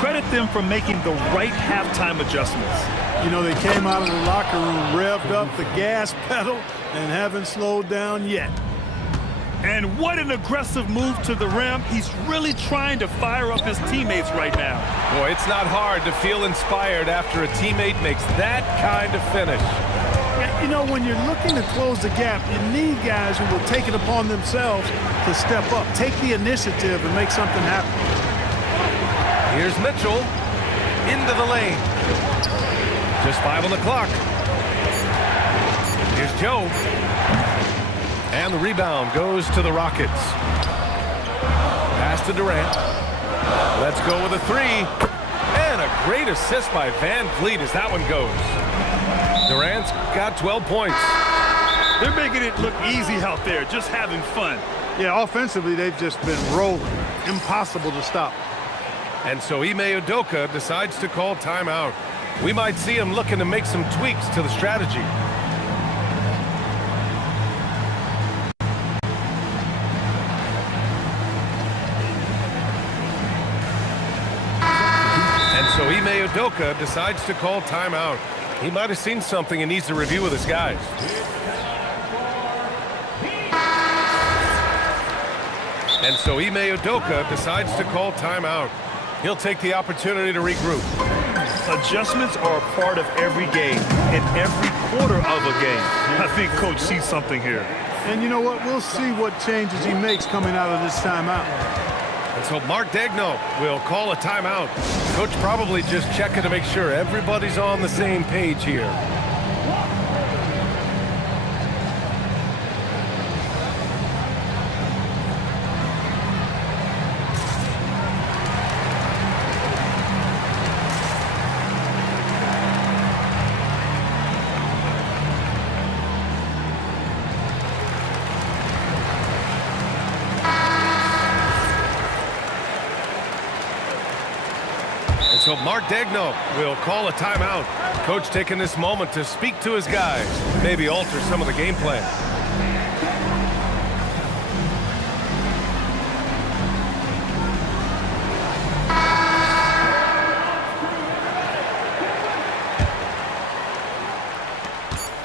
Credit them for making the right halftime adjustments. You know, they came out of the locker room, revved up the gas pedal, and haven't slowed down yet. And what an aggressive move to the rim. He's really trying to fire up his teammates right now. Boy, it's not hard to feel inspired after a teammate makes that kind of finish. Yeah, you know, when you're looking to close the gap, you need guys who will take it upon themselves to step up, take the initiative, and make something happen. Here's Mitchell into the lane. Just 5 on the clock. Here's Joe. And the rebound goes to the Rockets. Pass to Durant. Let's go with a 3. And a great assist by Van Vliet as that one goes. Durant's got 12 points. They're making it look easy out there, just having fun. Yeah, offensively, they've just been rolling. Impossible to stop. And so Ime Udoka decides to call timeout. We might see him looking to make some tweaks to the strategy. And so Ime Udoka decides to call timeout. He might have seen something and needs to review with his guys. And so Ime Udoka decides to call timeout. He'll take the opportunity to regroup. Adjustments are a part of every game, in every quarter of a game. I think Coach sees something here. And you know what? We'll see what changes he makes coming out of this timeout. And so Mark Daigneault will call a timeout. Coach probably just checking to make sure everybody's on the same page here. So Mark Daigneault will call a timeout. Coach taking this moment to speak to his guys, maybe alter some of the game plan.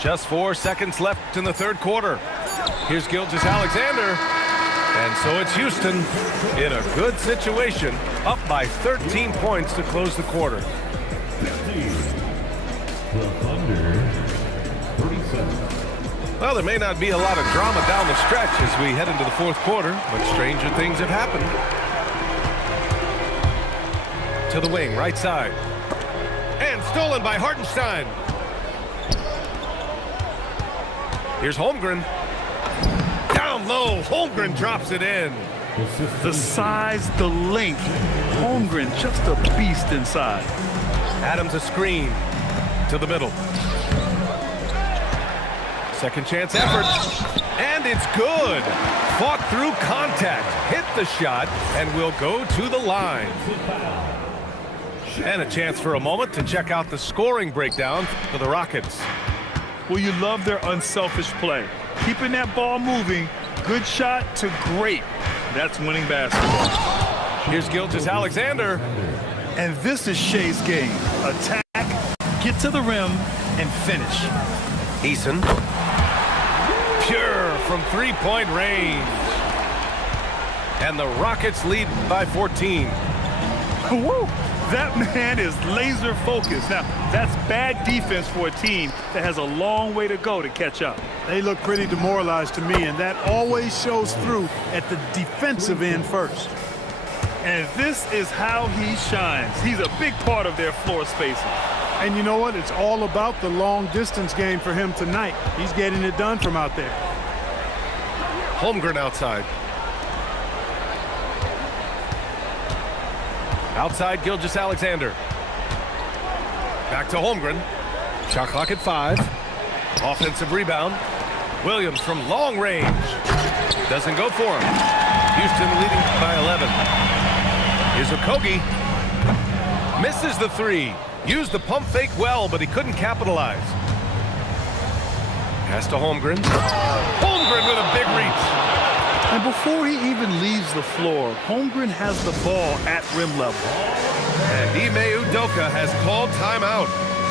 Just 4 seconds left in the third quarter. Here's Gilgeous-Alexander. And so it's Houston in a good situation, up by 13 points to close the quarter. The Thunder, 37. Well, there may not be a lot of drama down the stretch as we head into the fourth quarter, but stranger things have happened. To the wing, right side. And stolen by Hartenstein. Here's Holmgren. Down low, Holmgren drops it in. The size, the length. Holmgren, just a beast inside. Adams a screen to the middle. Second chance effort. And it's good. Fought through contact, hit the shot, and will go to the line. And a chance for a moment to check out the scoring breakdown for the Rockets. Well, you love their unselfish play. Keeping that ball moving, good shot to great. That's winning basketball. Here's Gilgeous-Alexander. And this is Shea's game. Attack, get to the rim, and finish. Eason. Pure from three-point range. And the Rockets lead by 14. Woo! That man is laser focused. Now, that's bad defense for a team that has a long way to go to catch up. They look pretty demoralized to me, and that always shows through at the defensive end first. And this is how he shines. He's a big part of their floor spacing. And you know what? It's all about the long distance game for him tonight. He's getting it done from out there. Holmgren outside. Outside Gilgeous-Alexander. Back to Holmgren. Shot clock at 5. Offensive rebound. Williams from long range. Doesn't go for him. Houston leading by 11. Here's Okogie. Misses the 3. Used the pump fake well, but he couldn't capitalize. Pass to Holmgren. Holmgren with a big reach. And before he even leaves the floor, Holmgren has the ball at rim level. And Ime Udoka has called timeout.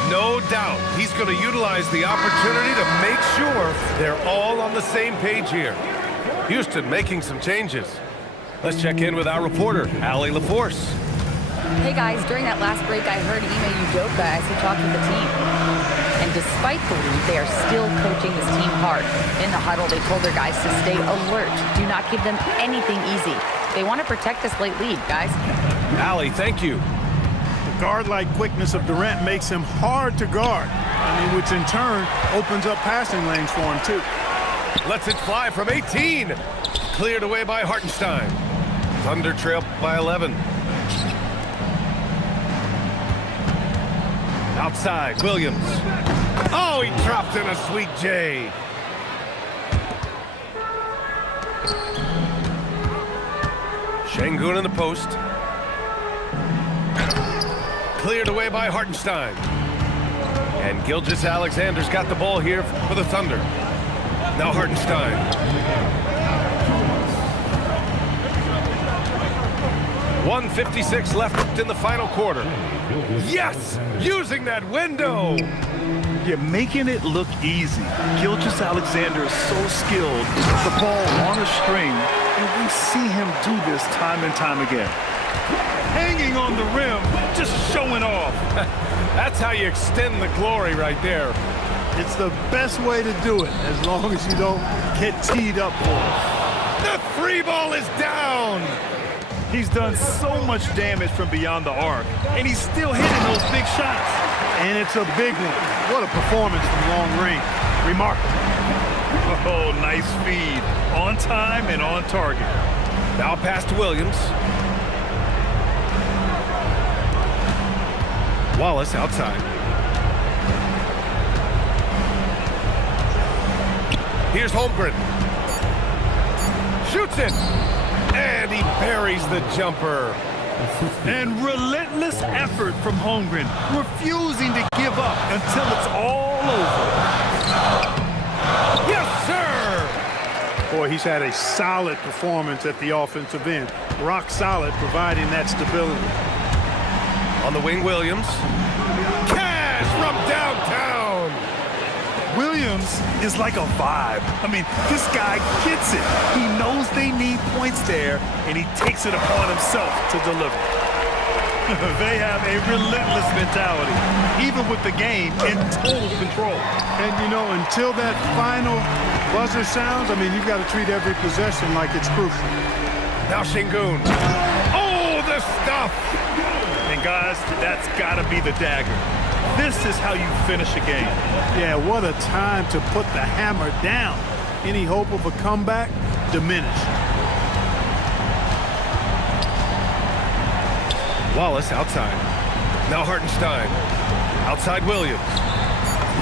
No doubt he's going to utilize the opportunity to make sure they're all on the same page here. Houston making some changes. Let's check in with our reporter, Allie LaForce. Hey guys, during that last break, I heard Ime Udoka as he talked with the team. And despite the lead, they are still coaching this team hard. In the huddle, they told their guys to stay alert. Do not give them anything easy. They want to protect this late lead, guys. Allie, thank you. The guard-like quickness of Durant makes him hard to guard. Which in turn opens up passing lanes for him, too. Lets it fly from 18. Cleared away by Hartenstein. Thunder trail by 11. Outside, Williams. Oh, he dropped in a sweet J. Şengün in the post. Cleared away by Hartenstein. And Gilgeous-Alexander's got the ball here for the Thunder. Now Hartenstein. 1:56 left in the final quarter. Yes! Using that window! You're making it look easy. Gilgeous-Alexander is so skilled. The ball on a string, and we see him do this time and time again. Hanging on the rim, just showing off. That's how you extend the glory right there. It's the best way to do it, as long as you don't get teed up for it. The free ball is down! He's done so much damage from beyond the arc, and he's still hitting those big shots. And it's a big one. What a performance from long range. Remarkable. Oh, nice feed. On time and on target. Now pass to Williams. Wallace outside. Here's Holmgren. Shoots it. And he buries the jumper. And relentless effort from Holmgren, refusing to give up until it's all over. Yes, sir! Boy, he's had a solid performance at the offensive end. Rock solid, providing that stability. On the wing, Williams. Cash from downtown! Williams is like a vibe. I mean, this guy gets it. He knows they need points there, and he takes it upon himself to deliver. They have a relentless mentality, even with the game in total control. And, you know, until that final buzzer sounds, I mean, you've got to treat every possession like it's crucial. Now Şengün. Oh, the stuff! And, guys, that's got to be the dagger. This is how you finish a game. Yeah, what a time to put the hammer down. Any hope of a comeback diminished. Wallace outside. Now Hartenstein. Outside Williams.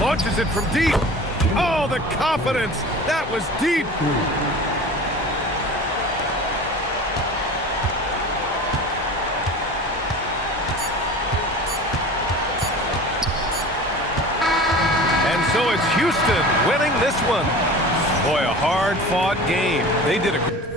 Launches it from deep. Oh, the confidence. That was deep. And so it's Houston winning this one. Boy, a hard-fought game. They did a...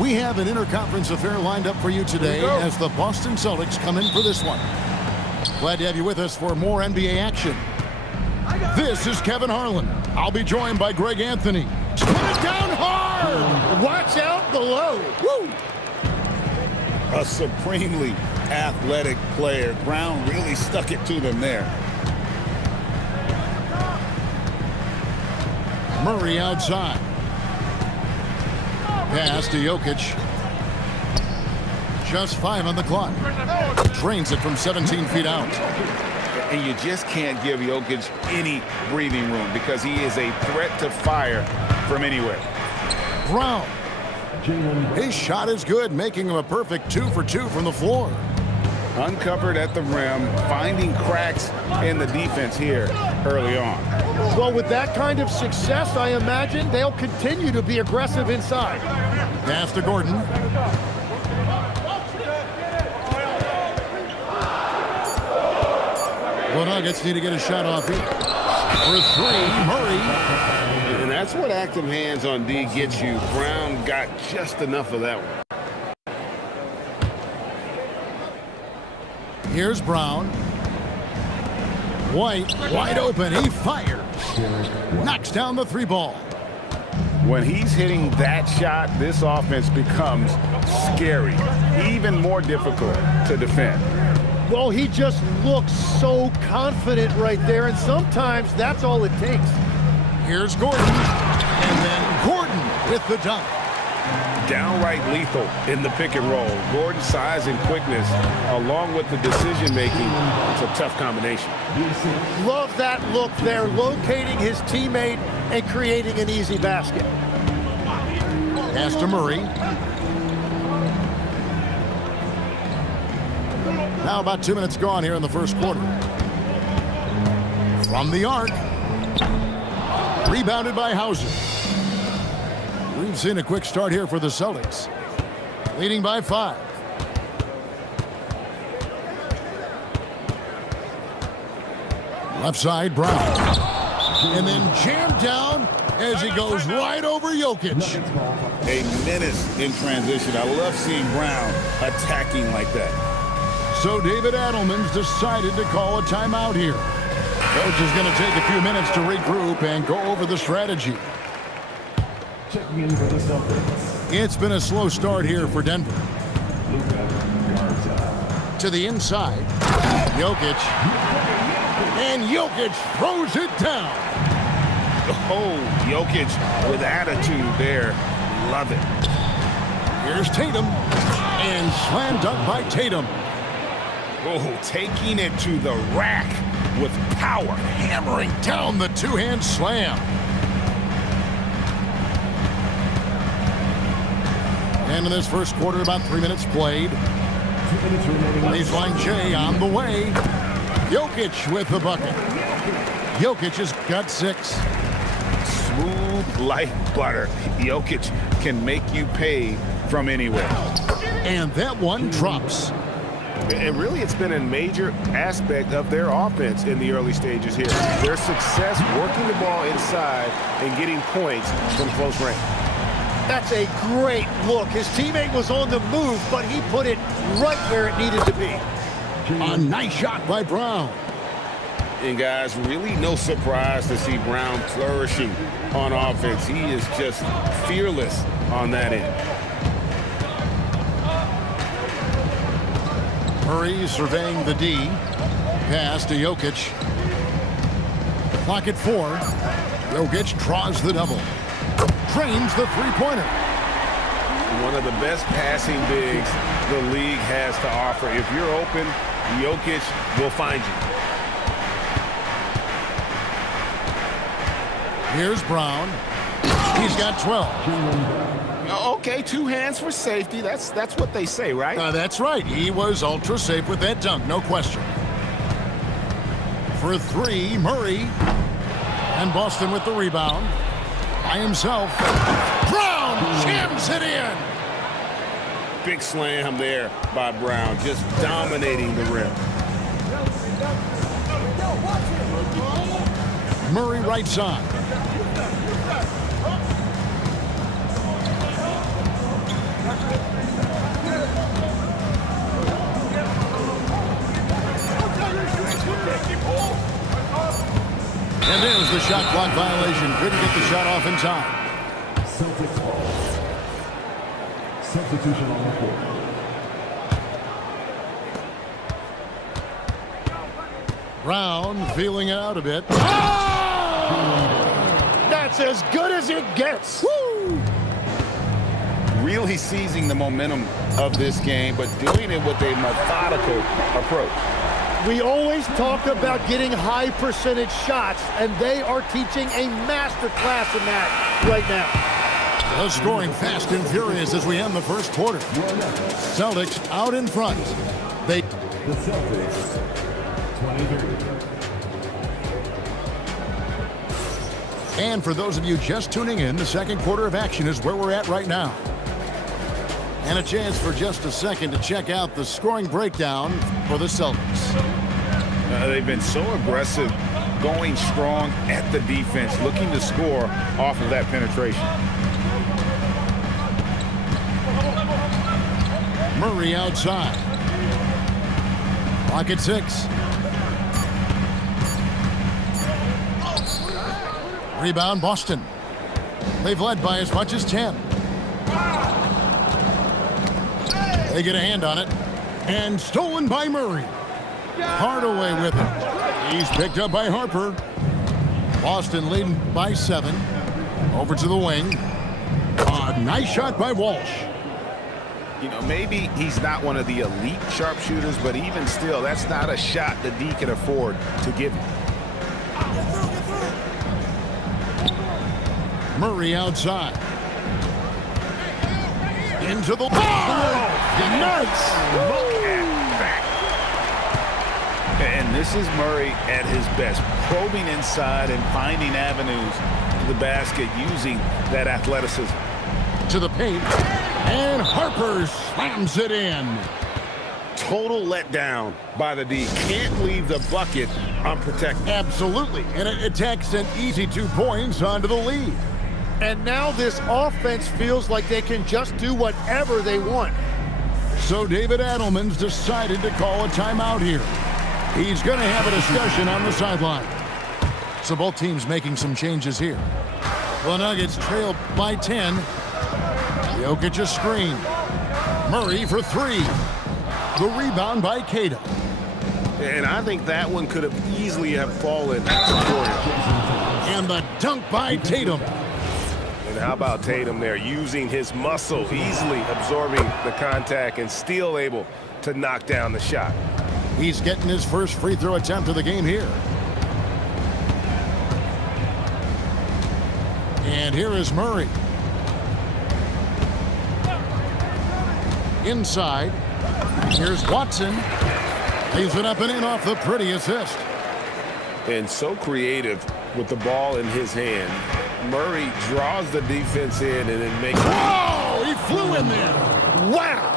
We have an interconference affair lined up for you today as the Boston Celtics come in for this one. Glad to have you with us for more NBA action. This is Kevin Harlan. I'll be joined by Greg Anthony. Put it down hard! Watch out below! Woo! A supremely athletic player. Brown really stuck it to them there. Murray outside. Pass to Jokic. Just 5 on the clock. Drains it from 17 feet out. And you just can't give Jokic any breathing room because he is a threat to fire from anywhere. Brown. His shot is good, making him a perfect 2 for 2 from the floor. Uncovered at the rim, finding cracks in the defense here early on. Well, with that kind of success, I imagine they'll continue to be aggressive inside. Pass to Gordon. The Nuggets need to get a shot off here. For 3, Murray. And that's what active hands on D gets you. Brown got just enough of that one. Here's Brown. White, wide open. He fires. Knocks down the 3 ball. When he's hitting that shot, this offense becomes scary, even more difficult to defend. Well, he just looks so confident right there, and sometimes that's all it takes. Here's Gordon. And then Gordon with the dunk. Downright lethal in the pick and roll. Gordon's size and quickness, along with the decision-making, it's a tough combination. Love that look there, locating his teammate and creating an easy basket. Pass to Murray. Now about 2 minutes gone here in the first quarter. From the arc. Rebounded by Hauser. We've seen a quick start here for the Celtics. Leading by 5. Left side, Brown. And then jammed down as he goes right over Jokic. A menace in transition. I love seeing Brown attacking like that. So David Adelman's decided to call a timeout here. Coach is going to take a few minutes to regroup and go over the strategy. Checking in for the Celtics. It's been a slow start here for Denver. To the inside, Jokic. And Jokic throws it down. Oh, Jokic with attitude there. Love it. Here's Tatum. And slam dunk by Tatum. Oh, taking it to the rack with power. Hammering down the two-hand slam. And in this first quarter, about 3 minutes played. Baseline J on the way. Jokic with the bucket. Jokic has got 6. Smooth like butter. Jokic can make you pay from anywhere. And that one drops. And really, it's been a major aspect of their offense in the early stages here. Their success working the ball inside and getting points from close range. That's a great look. His teammate was on the move, but he put it right where it needed to be. A nice shot by Brown. And guys, really no surprise to see Brown flourishing on offense. He is just fearless on that end. Murray surveying the D. Pass to Jokic. Clock at 4. Jokic draws the double. Drains the three-pointer. One of the best passing bigs the league has to offer. If you're open, Jokic will find you. Here's Brown. He's got 12. Okay, 2 hands for safety. That's what they say, right? That's right. He was ultra safe with that dunk, no question. For 3, Murray. And Boston with the rebound. By himself. Brown jams it in. Big slam there by Brown, just dominating the rim. Murray right side. And there's the shot clock violation. Couldn't get the shot off in time. Celtics ball. Substitution on the court. Brown feeling out a bit. Oh! That's as good as it gets. Woo! Really seizing the momentum of this game, but doing it with a methodical approach. We always talk about getting high percentage shots, and they are teaching a master class in that right now. Well, scoring fast and furious as we end the first quarter. Celtics out in front. The Celtics, 23. And for those of you just tuning in, the second quarter of action is where we're at right now. And a chance for just a second to check out the scoring breakdown for the Celtics. They've been so aggressive, going strong at the defense, looking to score off of that penetration. Murray outside. Clock at 6. Rebound, Boston. They've led by as much as 10. They get a hand on it. And stolen by Murray. Hardaway with it. He's picked up by Harper. Boston leading by 7. Over to the wing. A nice shot by Walsh. You know, maybe he's not one of the elite sharpshooters, but even still, that's not a shot that D can afford to give him. Murray outside. Into the... Oh! Nice! Look at that. This is Murray at his best, probing inside and finding avenues to the basket using that athleticism. To the paint, and Harper slams it in. Total letdown by the D. Can't leave the bucket unprotected. Absolutely, and it takes an easy 2 points onto the lead. And now this offense feels like they can just do whatever they want. So David Adelman's decided to call a timeout here. He's going to have a discussion on the sideline. So both teams making some changes here. The Nuggets trail by 10. Jokic a screen. Murray for 3. The rebound by Cato. And I think that one could have easily have fallen to Gordon. And the dunk by Tatum. And how about Tatum there, using his muscle, easily absorbing the contact and still able to knock down the shot. He's getting his first free throw attempt of the game here. And here is Murray. Inside. Here's Watson. Leaves it up and in off the pretty assist. And so creative with the ball in his hand. Murray draws the defense in and then makes... Oh, he flew in there. Wow.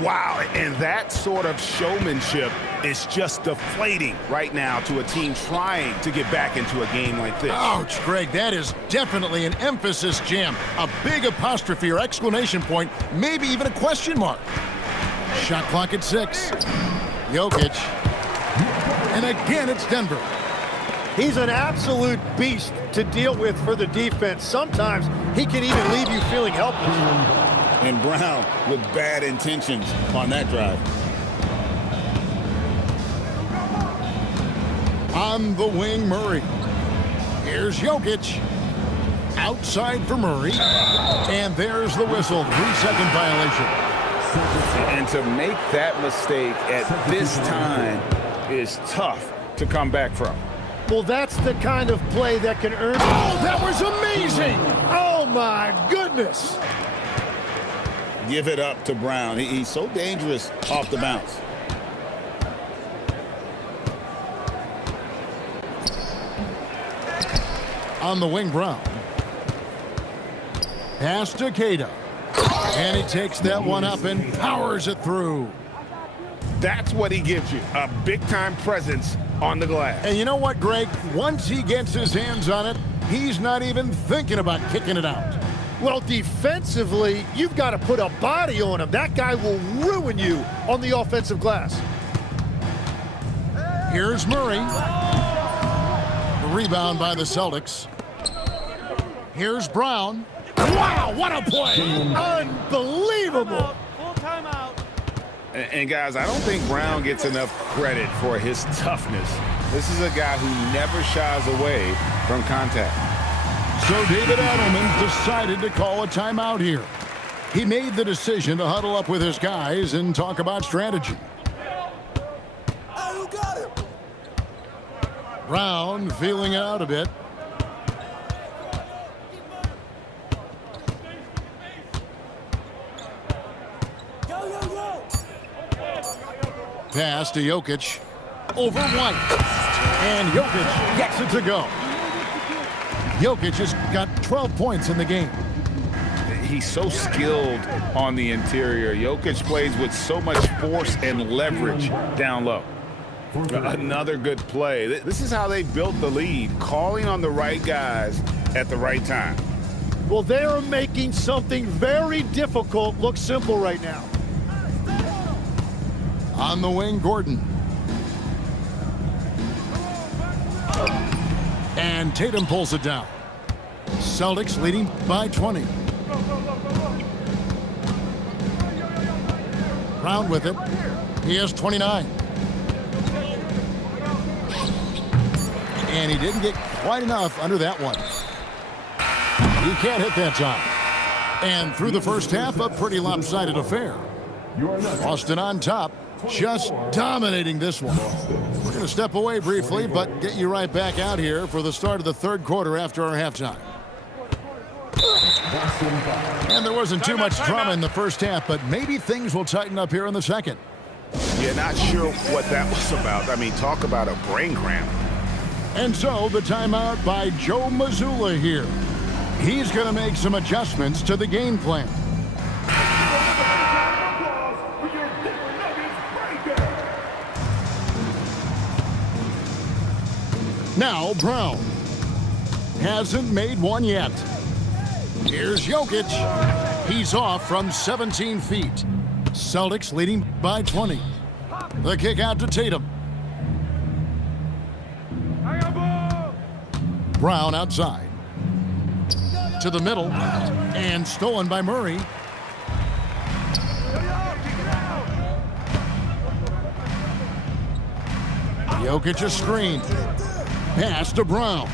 Wow, and that sort of showmanship is just deflating right now to a team trying to get back into a game like this. Ouch, Greg, that is definitely an emphasis jam. A big apostrophe or exclamation point, maybe even a question mark. Shot clock at 6. Jokic. And again, it's Denver. He's an absolute beast to deal with for the defense. Sometimes he can even leave you feeling helpless. And Brown with bad intentions on that drive. On the wing, Murray. Here's Jokic. Outside for Murray. And there's the whistle. 3-second violation. And to make that mistake at this time is tough to come back from. Well, that's the kind of play that can earn... Oh, that was amazing! Oh, my goodness! Give it up to Brown. He's so dangerous off the bounce. On the wing, Brown. Pass to Cato. And he takes that one up and powers it through. That's what he gives you, a big-time presence on the glass. And you know what, Greg? Once he gets his hands on it, he's not even thinking about kicking it out. Well, defensively, you've got to put a body on him. That guy will ruin you on the offensive glass. Here's Murray. The rebound by the Celtics. Here's Brown. Wow, what a play! Unbelievable! Full timeout. And guys, I don't think Brown gets enough credit for his toughness. This is a guy who never shies away from contact. So David Adelman decided to call a timeout here. He made the decision to huddle up with his guys and talk about strategy. Who got him? Brown feeling out a bit. Pass to Jokic. Over White. And Jokic gets it to go. Jokic has got 12 points in the game. He's so skilled on the interior. Jokic plays with so much force and leverage down low. Another good play. This is how they built the lead, calling on the right guys at the right time. Well, they are making something very difficult look simple right now. On the wing, Gordon. And Tatum pulls it down. Celtics leading by 20. Brown with it. He has 29. And he didn't get quite enough under that one. He can't hit that time. And through the first half, a pretty lopsided affair. Boston on top, just dominating this one. We're going to step away briefly, but get you right back out here for the start of the third quarter after our halftime. And there wasn't too much drama in the first half, but maybe things will tighten up here in the second. Yeah, not sure what that was about. I mean, talk about a brain cramp. And so the timeout by Joe Mazzulla here. He's going to make some adjustments to the game plan. Now Brown hasn't made one yet. Here's Jokic. He's off from 17 feet. Celtics leading by 20. The kick out to Tatum. Brown outside. To the middle. And stolen by Murray. Jokic a screen. Pass to Brown.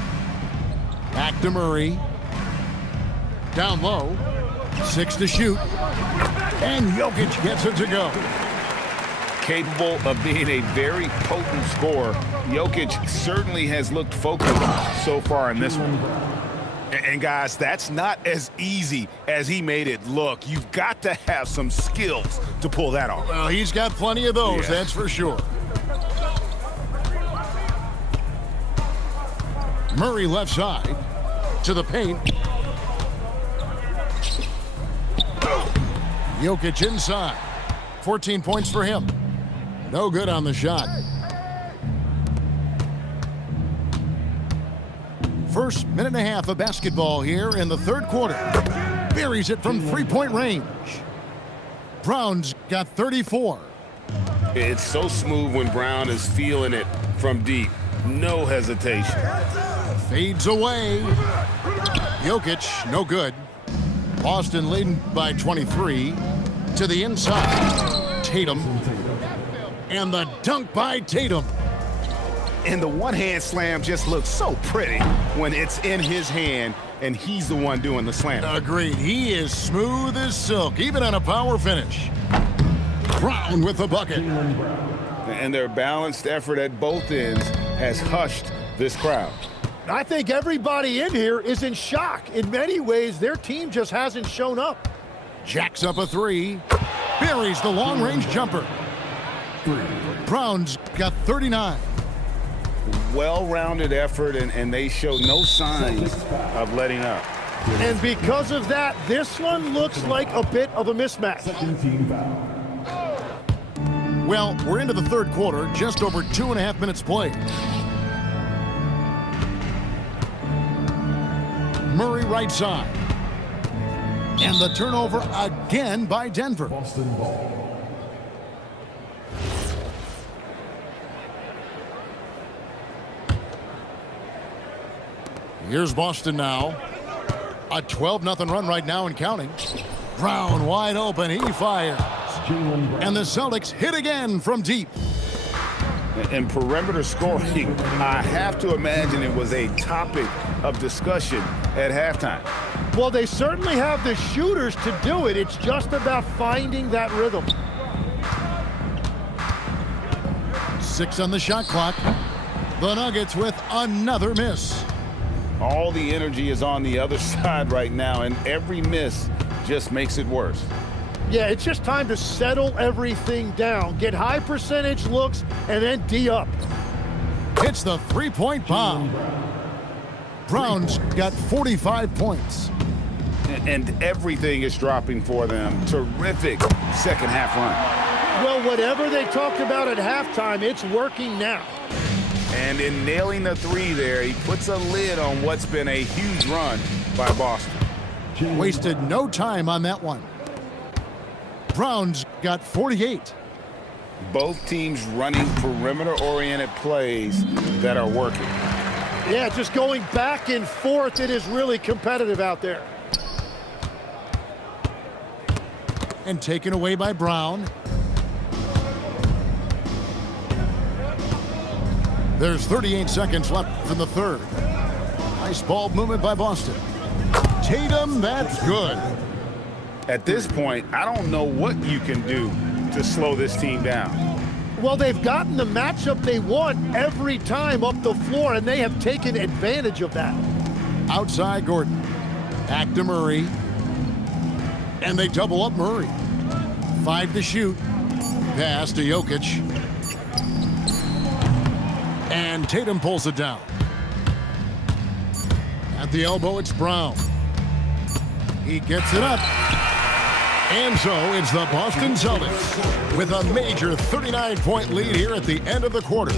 Back to Murray. Down low. 6 to shoot. And Jokic gets it to go. Capable of being a very potent scorer, Jokic certainly has looked focused so far in this one. And guys, that's not as easy as he made it look. You've got to have some skills to pull that off. Well, he's got plenty of those, that's for sure. Murray left side to the paint. Jokic inside. 14 points for him. No good on the shot. First minute and a half of basketball here in the third quarter. Buries it from three-point range. Brown's got 34. It's so smooth when Brown is feeling it from deep. No hesitation. Fades away. Jokic, no good. Boston leading by 23. To the inside. Tatum. And the dunk by Tatum. And the one-hand slam just looks so pretty when it's in his hand and he's the one doing the slam. Agreed. He is smooth as silk, even on a power finish. Brown with the bucket. And their balanced effort at both ends has hushed this crowd. I think everybody in here is in shock. In many ways, their team just hasn't shown up. Jacks up a three. Buries the long-range jumper. Brown's got 39. Well-rounded effort, and they show no signs of letting up. And because of that, this one looks like a bit of a mismatch. Well, we're into the third quarter, just over 2.5 minutes played. Murray right side. And the turnover again by Denver. Boston ball. Here's Boston now. A 12-0 run right now and counting. Brown wide open, he fires. And the Celtics hit again from deep. And perimeter scoring, I have to imagine it was a topic of discussion at halftime. Well, they certainly have the shooters to do it. It's just about finding that rhythm. 6 on the shot clock. The Nuggets with another miss. All the energy is on the other side right now, and every miss just makes it worse. Yeah, it's just time to settle everything down, get high percentage looks, and then D up. Hits the three-point bomb. Brown's got 45 points. And everything is dropping for them. Terrific second half run. Well, whatever they talked about at halftime, it's working now. And in nailing the three there, he puts a lid on what's been a huge run by Boston. Wasted no time on that one. Brown's got 48. Both teams running perimeter-oriented plays that are working. Yeah, just going back and forth, it is really competitive out there. And taken away by Brown. There's 38 seconds left in the third. Nice ball movement by Boston. Tatum, that's good. At this point, I don't know what you can do to slow this team down. Well, they've gotten the matchup they want every time up the floor, and they have taken advantage of that. Outside Gordon. Back to Murray. And they double up Murray. 5 to shoot. pass to Jokic. And Tatum pulls it down. At the elbow, it's Brown. He gets it up. And so it's the Boston Celtics with a major 39-point lead here at the end of the quarter.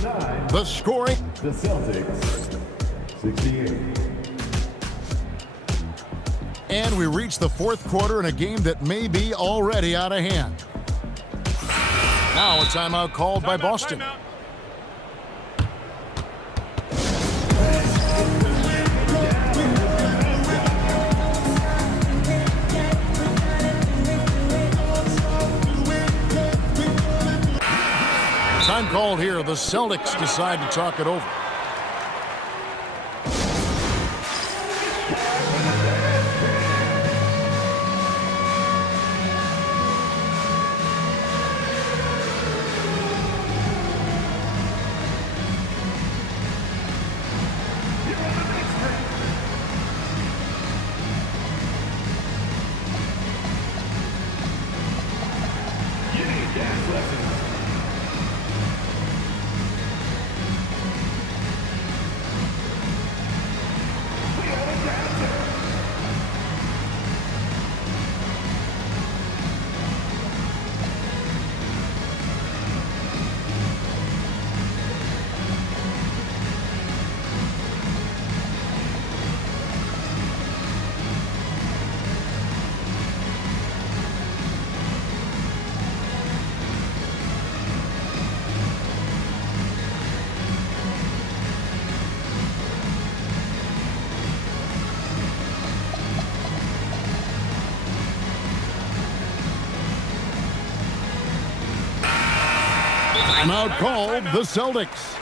The scoring. The Celtics, 68. And we reach the fourth quarter in a game that may be already out of hand. Now a timeout called by Boston. Time called here. The Celtics decide to talk it over. Timeout called the Celtics.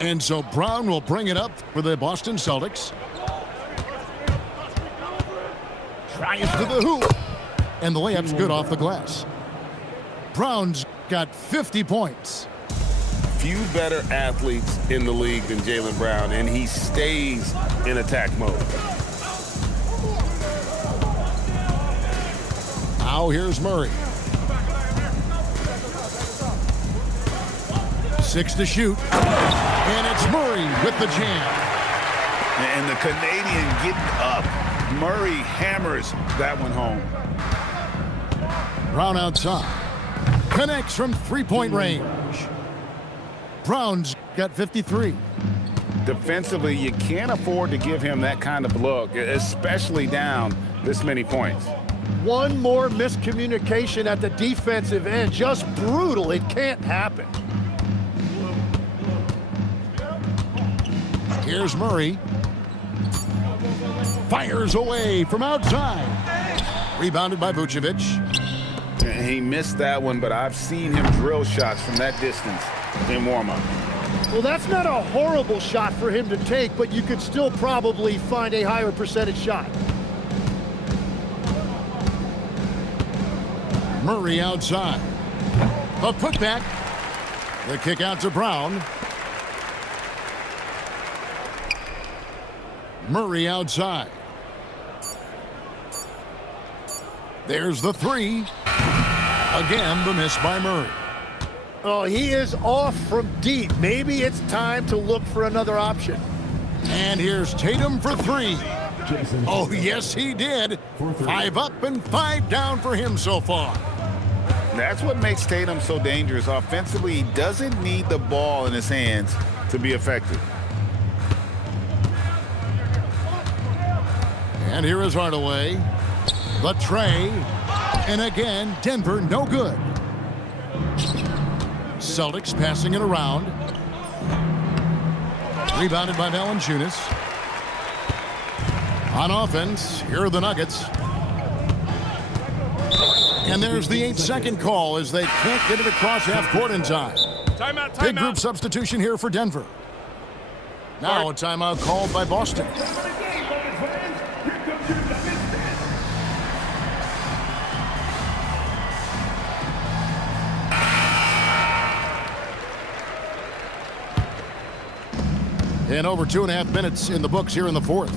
And so Brown will bring it up for the Boston Celtics. Tries to the hoop. And the layup's good off the glass. Brown's got 50 points. Few better athletes in the league than Jaylen Brown, and he stays in attack mode. Now here's Murray. 6 to shoot. And it's Murray with the jam. And the Canadian getting up. Murray hammers that one home. Brown outside. Connects from three-point range. Brown's got 53. Defensively, you can't afford to give him that kind of look, especially down this many points. One more miscommunication at the defensive end. Just brutal. It can't happen. Here's Murray. Fires away from outside. Rebounded by Vucevic. He missed that one, but I've seen him drill shots from that distance in warm-up. Well, that's not a horrible shot for him to take, but you could still probably find a higher percentage shot. Murray outside. A putback. The kick out to Brown. Murray outside. There's the three. Again, the miss by Murray. Oh, he is off from deep. Maybe it's time to look for another option. And here's Tatum for three. Oh, yes, he did. 5 up and 5 down for him so far. That's what makes Tatum so dangerous. Offensively, he doesn't need the ball in his hands to be effective. And here is Hardaway. The tray. And again, Denver no good. Celtics passing it around. Rebounded by Valanciunas. On offense, here are the Nuggets. And there's the 8-second call as they can't get it across half court in time. Timeout, Big group substitution here for Denver. Now a timeout called by Boston. And over 2.5 minutes in the books here in the fourth.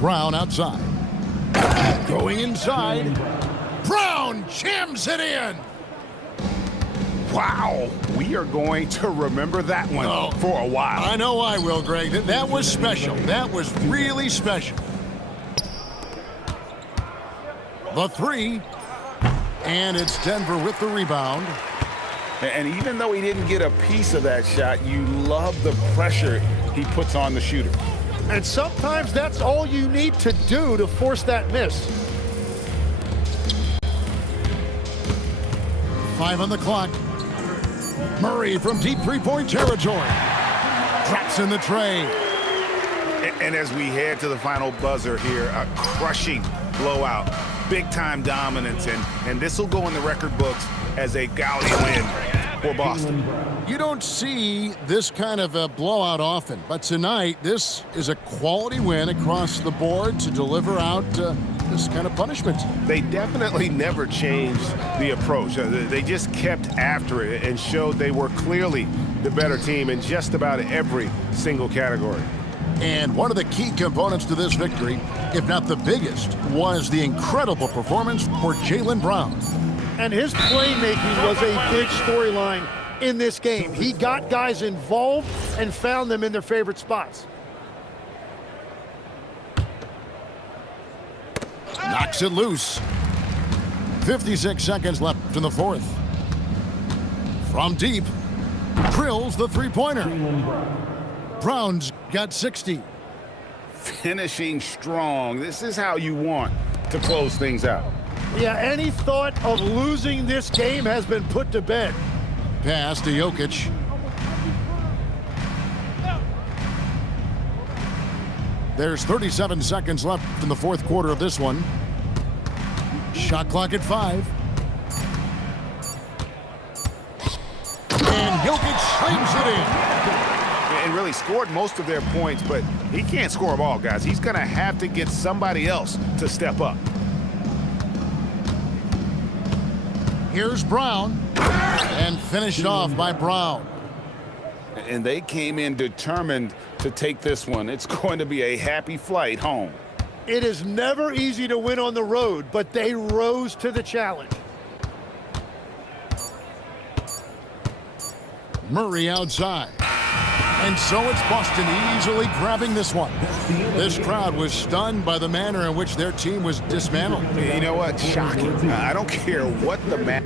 Brown outside. Going inside. Brown jams it in. Wow, we are going to remember that one for a while. I know I will, Greg. That was special. That was really special. The three. And it's Denver with the rebound. And even though he didn't get a piece of that shot, you love the pressure he puts on the shooter. And sometimes that's all you need to do to force that miss. 5 on the clock. Murray from deep three-point territory. Drops in the tray. And as we head to the final buzzer here, a crushing blowout. Big-time dominance, and this will go in the record books as a gaudy win for Boston. You don't see this kind of a blowout often, but tonight this is a quality win across the board to deliver out this kind of punishment. They definitely never changed the approach. They just kept after it and showed they were clearly the better team in just about every single category. And one of the key components to this victory, if not the biggest, was the incredible performance for Jaylen Brown. And his playmaking was a big storyline in this game. He got guys involved and found them in their favorite spots. Knocks it loose. 56 seconds left in the fourth. From deep, drills the three-pointer. Brown's got 60. Finishing strong. This is how you want to close things out. Yeah, any thought of losing this game has been put to bed. Pass to Jokic. There's 37 seconds left in the fourth quarter of this one. Shot clock at 5. And Jokic slings it in. And really scored most of their points, but he can't score them all, guys. He's going to have to get somebody else to step up. Here's Brown. And finished off by Brown. And they came in determined to take this one. It's going to be a happy flight home. It is never easy to win on the road, but they rose to the challenge. Murray outside. And so it's Boston easily grabbing this one. This crowd was stunned by the manner in which their team was dismantled. You know what? Shocking. I don't care what the match.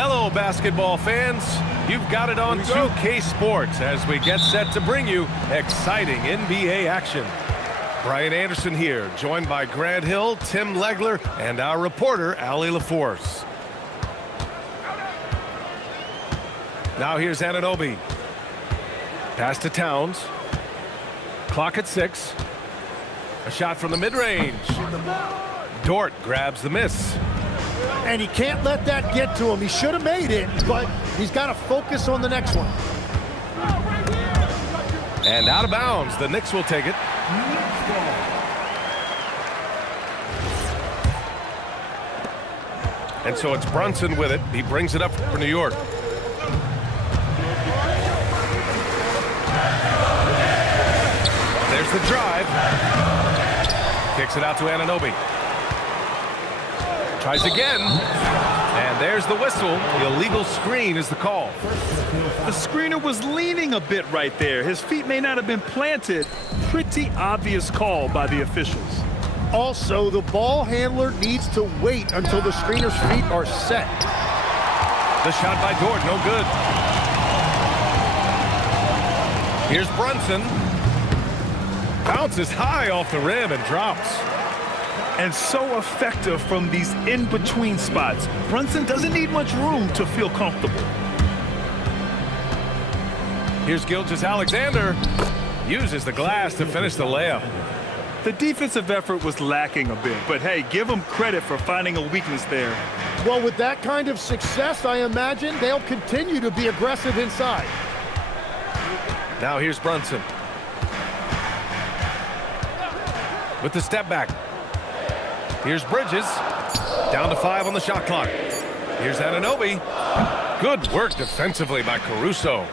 Hello, basketball fans. You've got it on 2K Sports as we get set to bring you exciting NBA action. Brian Anderson here, joined by Grant Hill, Tim Legler, and our reporter, Allie LaForce. Now here's Anunoby. Pass to Towns. Clock at 6. A shot from the mid-range. Dort grabs the miss. And he can't let that get to him. He should have made it, but he's got to focus on the next one. And out of bounds. The Knicks will take it. And so it's Brunson with it. He brings it up for New York. There's the drive. Kicks it out to Anunoby. Tries again. And there's the whistle. The illegal screen is the call. The screener was leaning a bit right there. His feet may not have been planted. Pretty obvious call by the officials. Also, the ball handler needs to wait until the screener's feet are set. The shot by Dort, no good. Here's Brunson. Bounces high off the rim and drops. And so effective from these in-between spots. Brunson doesn't need much room to feel comfortable. Here's Gilgeous-Alexander. Uses the glass to finish the layup. The defensive effort was lacking a bit, but hey, give him credit for finding a weakness there. Well, with that kind of success, I imagine they'll continue to be aggressive inside. Now here's Brunson. With the step back. Here's Bridges. Down to 5 on the shot clock. Here's Anunoby. Good work defensively by Caruso.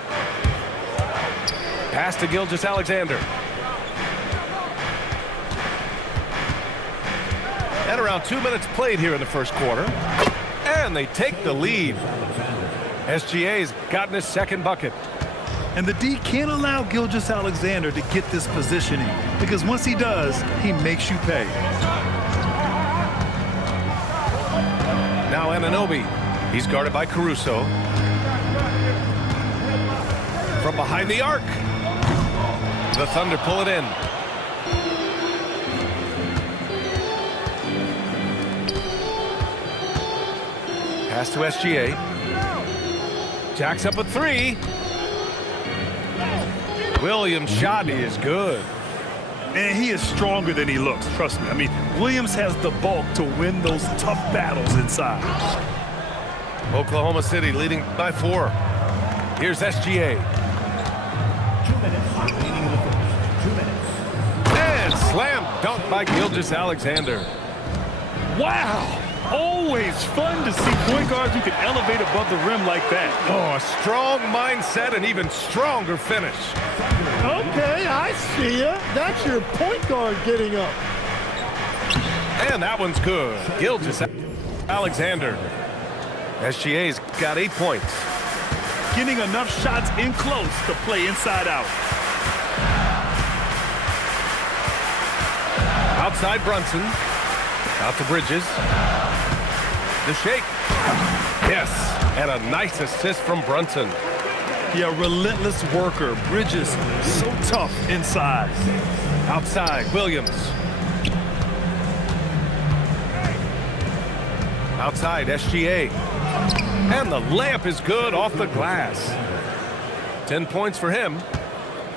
Pass to Gilgeous-Alexander. And around 2 minutes played here in the first quarter. And they take the lead. SGA's gotten his second bucket. And the D can't allow Gilgeous-Alexander to get this positioning, because once he does, he makes you pay. Now Anunoby. He's guarded by Caruso. From behind the arc. The Thunder pull it in. Pass to SGA. Jacks up a 3. Williams' shot is good. And he is stronger than he looks, trust me. I mean, Williams has the bulk to win those tough battles inside. Oklahoma City leading by 4. Here's SGA. 2 minutes remaining in the first. 2 minutes. And slam dunk by Gilgeous-Alexander. Wow! Always fun to see point guards who can elevate above the rim like that. Oh, a strong mindset and even stronger finish. Okay, I see ya. That's your point guard getting up. And that one's good. Gilgeous-Alexander. SGA's got 8 points. Getting enough shots in close to play inside out. Outside Brunson. Out to Bridges. The shake. Yes, and a nice assist from Brunson. Yeah, relentless worker. Bridges, so tough inside. Outside, Williams. Outside, SGA. And the layup is good off the glass. 10 points for him.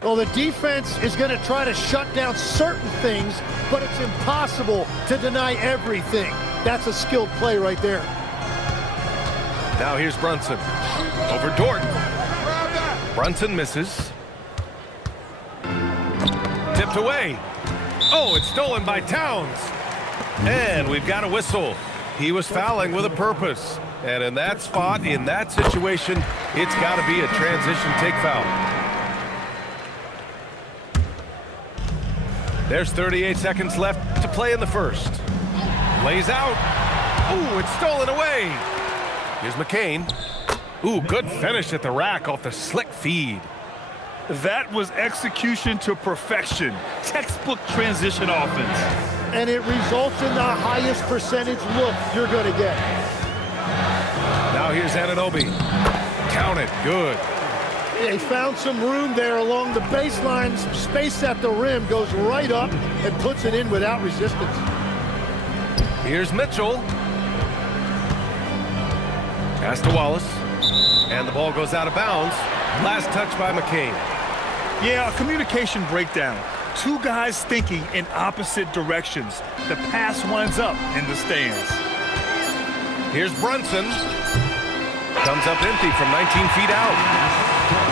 Well, the defense is going to try to shut down certain things, but it's impossible to deny everything. That's a skilled play right there. Now here's Brunson. Over Dort. Brunson misses. Tipped away. Oh, it's stolen by Towns. And we've got a whistle. He was fouling with a purpose. And in that spot, in that situation, it's got to be a transition take foul. There's 38 seconds left to play in the first. Lays out. Ooh, it's stolen away. Here's McCain. Ooh, good finish at the rack off the slick feed. That was execution to perfection. Textbook transition offense. And it results in the highest percentage look you're going to get. Now here's Anunoby. Count it. Good. They found some room there along the baseline. Some space at the rim, goes right up and puts it in without resistance. Here's Mitchell. Pass to Wallace. And the ball goes out of bounds. Last touch by McCain. Yeah, a communication breakdown. Two guys thinking in opposite directions. The pass winds up in the stands. Here's Brunson. Comes up empty from 19 feet out.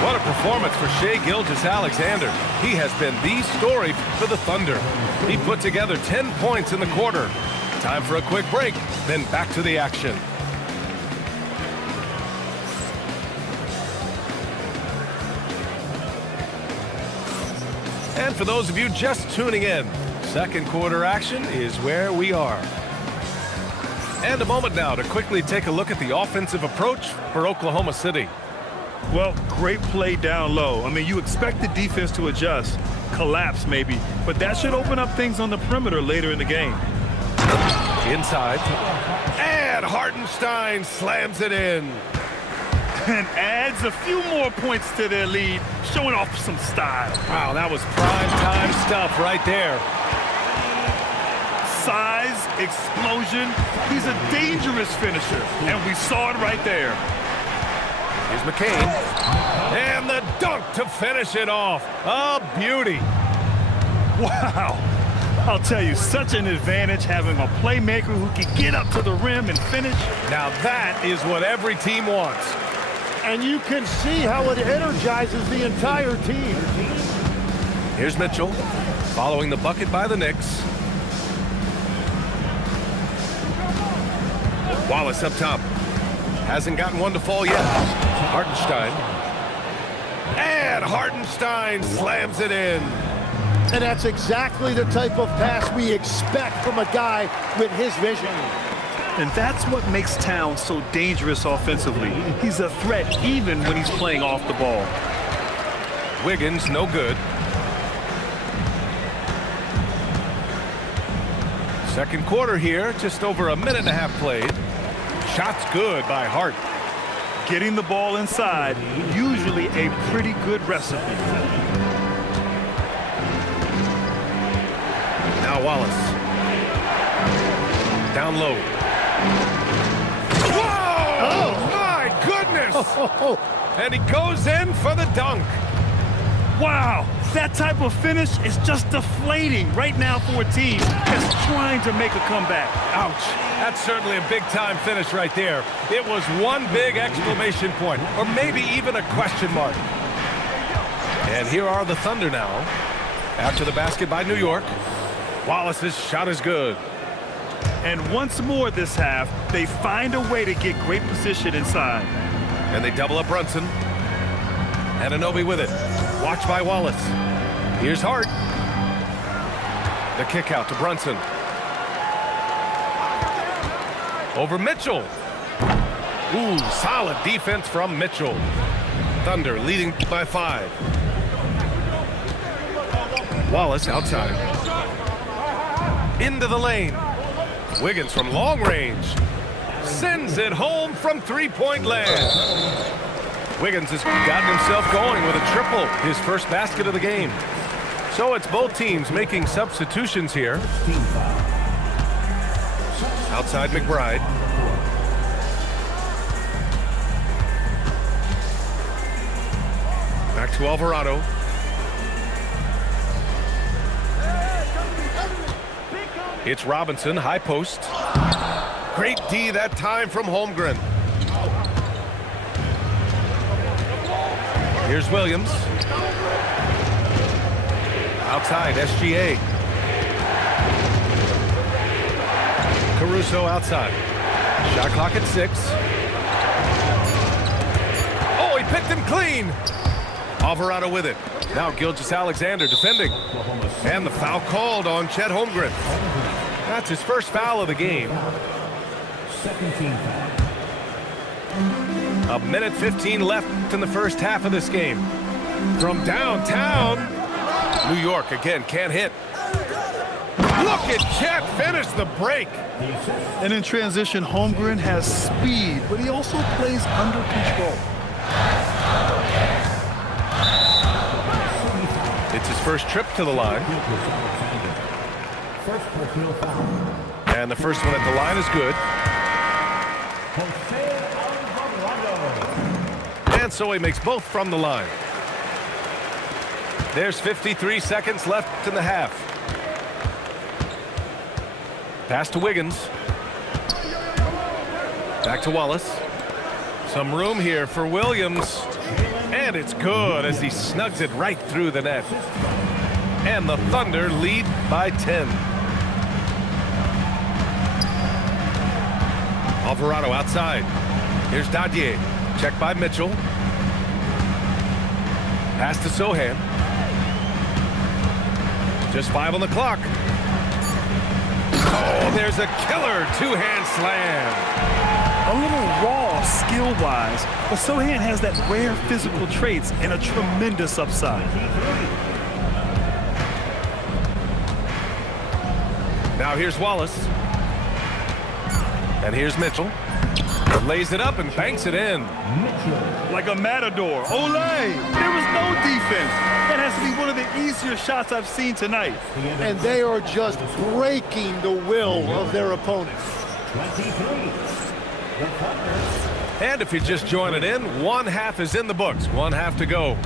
What a performance for Shai Gilgeous-Alexander. He has been the story for the Thunder. He put together 10 points in the quarter. Time for a quick break, then back to the action. And for those of you just tuning in, second quarter action is where we are. And a moment now to quickly take a look at the offensive approach for Oklahoma City. Well, great play down low. I mean, you expect the defense to adjust, collapse maybe, but that should open up things on the perimeter later in the game. Inside. And Hartenstein slams it in. And adds a few more points to their lead, showing off some style. Wow, that was prime time stuff right there. Size, explosion. He's a dangerous finisher, and we saw it right there. Here's McCain. And the dunk to finish it off. A beauty. Wow. I'll tell you, such an advantage having a playmaker who can get up to the rim and finish. Now that is what every team wants. And you can see how it energizes the entire team. Here's Mitchell, following the bucket by the Knicks. Wallace up top. Hasn't gotten one to fall yet. Hartenstein. And Hartenstein slams it in. And that's exactly the type of pass we expect from a guy with his vision. And that's what makes Towns so dangerous offensively. He's a threat even when he's playing off the ball. Wiggins, no good. Second quarter here, just over a minute and a half played. Shot's good by Hart. Getting the ball inside, usually a pretty good recipe. Now Wallace. Down low. Whoa! Oh, my goodness! And he goes in for the dunk. Wow, that type of finish is just deflating right now for a team that's trying to make a comeback. Ouch. That's certainly a big-time finish right there. It was one big exclamation point, or maybe even a question mark. And here are the Thunder now. After the basket by New York, Wallace's shot is good. And once more this half, they find a way to get great position inside. And they double up Brunson. Anunoby with it. Watched by Wallace. Here's Hart. The kick out to Brunson. Over Mitchell. Ooh, solid defense from Mitchell. Thunder leading by 5. Wallace outside. Into the lane. Wiggins from long range. Sends it home from three-point land. Wiggins has gotten himself going with a triple, his first basket of the game. So it's both teams making substitutions here. Outside McBride. Back to Alvarado. It's Robinson, high post. Great D that time from Holmgren. Here's Williams. Outside, SGA. Caruso outside. Shot clock at 6. Oh, he picked him clean. Alvarado with it. Now Gilgeous-Alexander defending. And the foul called on Chet Holmgren. That's his first foul of the game. Second team foul. A minute 15 left in the first half of this game. From downtown, New York again can't hit. Look at Chet finish the break. And in transition, Holmgren has speed, but he also plays under control. It's his first trip to the line. And the first one at the line is good. And so he makes both from the line. There's 53 seconds left in the half. Pass to Wiggins. Back to Wallace. Some room here for Williams. And it's good as he snugs it right through the net. And the Thunder lead by 10. Alvarado outside. Here's Dadier. Checked by Mitchell. Pass to Sohan. Just 5 on the clock. Oh, there's a killer two-hand slam. A little raw skill-wise, but Sohan has that rare physical traits and a tremendous upside. Now here's Wallace. And here's Mitchell. Lays it up and banks it in. Like a matador. Olay! There was no defense. That has to be one of the easier shots I've seen tonight. And they are just breaking the will of their opponents. And if you just join it in, one half is in the books. One half to go.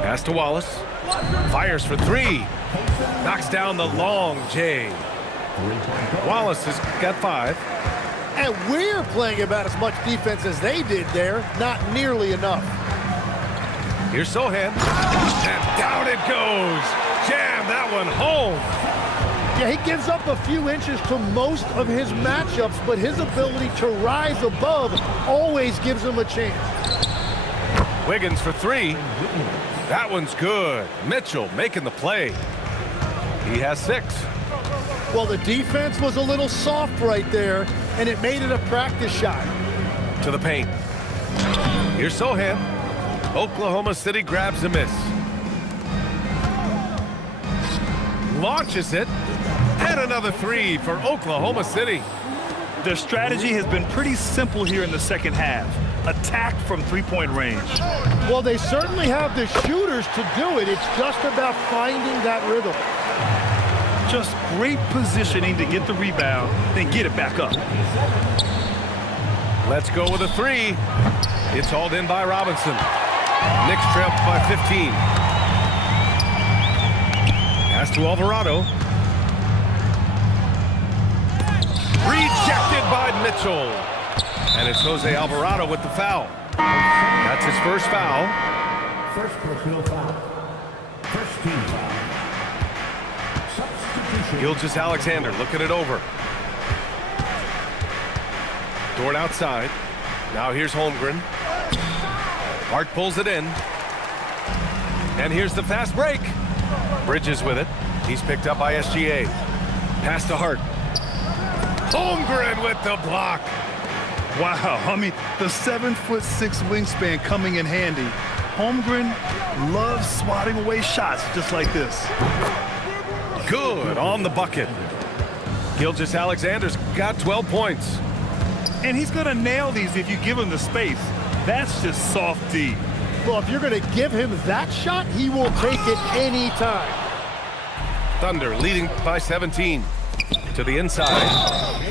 Pass to Wallace. Fires for 3. Knocks down the long J. Wallace has got 5. And we're playing about as much defense as they did there. Not nearly enough. Here's Sohan. And down it goes. Jam that one home. Yeah, he gives up a few inches to most of his matchups, but his ability to rise above always gives him a chance. Wiggins for 3. That one's good. Mitchell making the play. He has 6. Well, the defense was a little soft right there, and it made it a practice shot. To the paint. Here's Sohan. Oklahoma City grabs a miss. Launches it. And another 3 for Oklahoma City. Their strategy has been pretty simple here in the second half. Attack from three-point range. Well, they certainly have the shooters to do it. It's just about finding that rhythm. Just great positioning to get the rebound, then get it back up. Let's go with a 3. It's hauled in by Robinson. Knicks trail by 15. Pass to Alvarado. Rejected by Mitchell. And it's Jose Alvarado with the foul. That's his first foul. First personal foul. First team foul. Substitution. Gilgeous Alexander looking it over. Dort outside. Now here's Holmgren. Hart pulls it in. And here's the fast break. Bridges with it. He's picked up by SGA. Pass to Hart. Holmgren with the block. Wow, I mean, the 7'6" wingspan coming in handy. Holmgren loves swatting away shots just like this. Good on the bucket. Gilgeous Alexander's got 12 points. And he's going to nail these if you give him the space. That's just soft D. Well, if you're going to give him that shot, he will take it anytime. Thunder leading by 17. To the inside.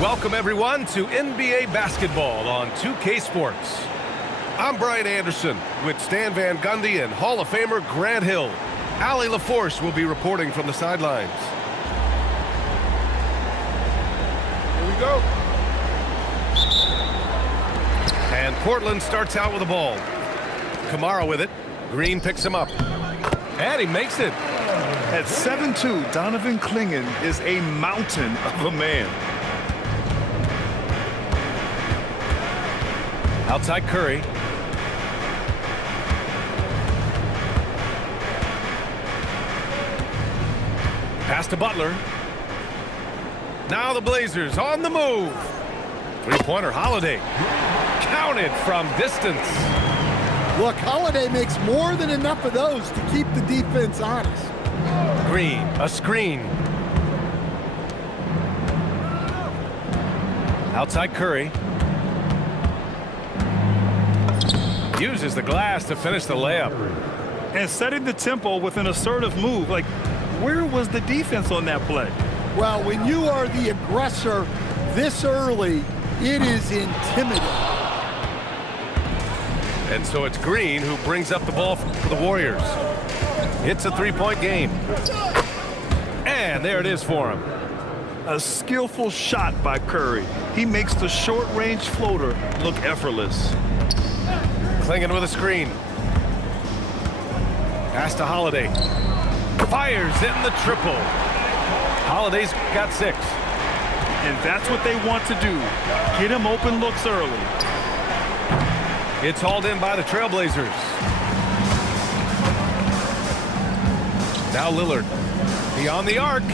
Welcome, everyone, to NBA basketball on 2K Sports. I'm Brian Anderson with Stan Van Gundy and Hall of Famer Grant Hill. Allie LaForce will be reporting from the sidelines. Here we go. And Portland starts out with the ball. Kamara with it. Green picks him up. And he makes it. At 7'2", Donovan Clingan is a mountain of a man. Outside Curry. Pass to Butler. Now the Blazers on the move. Three-pointer Holiday. Counted from distance. Look, Holiday makes more than enough of those to keep the defense honest. Green, a screen. Outside Curry. Uses the glass to finish the layup. And setting the tempo with an assertive move. Like, where was the defense on that play? Well, when you are the aggressor this early, it is intimidating. And so it's Green who brings up the ball for the Warriors. It's a three-point game. And there it is for him. A skillful shot by Curry. He makes the short-range floater look effortless. Clingan with a screen. Pass to Holiday. Fires in the triple. Holiday's got 6. And that's what they want to do. Get him open looks early. It's hauled in by the Trailblazers. Now Lillard. Beyond the arc.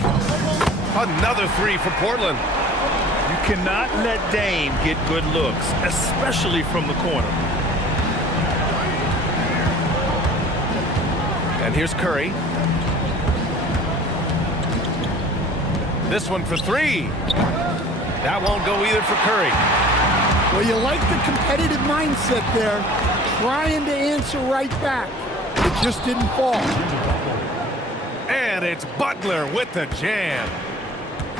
Another 3 for Portland. You cannot let Dame get good looks, especially from the corner. And here's Curry. This one for 3. That won't go either for Curry. Well, you like the competitive mindset there, trying to answer right back. It just didn't fall. And it's Butler with the jam.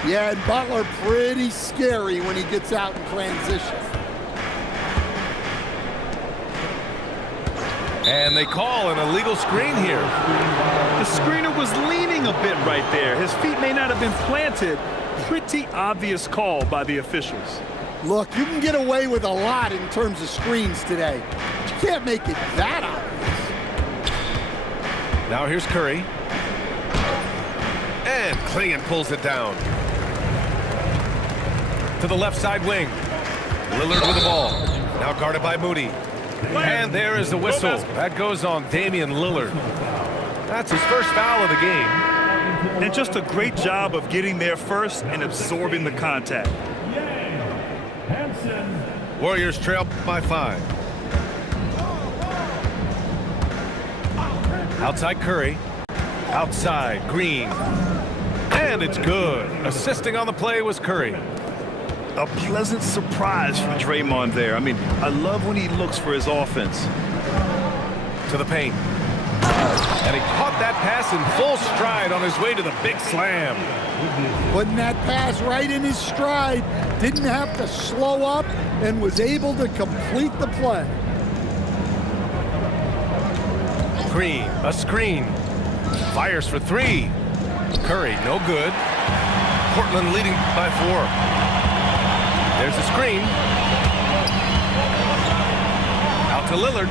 Yeah, and Butler pretty scary when he gets out in transition. And they call an illegal screen here. The screener was leaning a bit right there. His feet may not have been planted. Pretty obvious call by the officials. Look, you can get away with a lot in terms of screens today. But you can't make it that obvious. Now here's Curry. And Clingan pulls it down. To the left side wing. Lillard with the ball. Now guarded by Moody. And there is the whistle. That goes on Damian Lillard. That's his first foul of the game. And just a great job of getting there first and absorbing the contact. Warriors trail by 5. Outside Curry. Outside Green. And it's good. Assisting on the play was Curry. A pleasant surprise from Draymond there. I mean, I love when he looks for his offense. To the paint. And he caught that pass in full stride on his way to the big slam. Putting that pass right in his stride. Didn't have to slow up and was able to complete the play. Green, a screen. Fires for 3. Curry, no good. Portland leading by 4. There's a screen. Out to Lillard.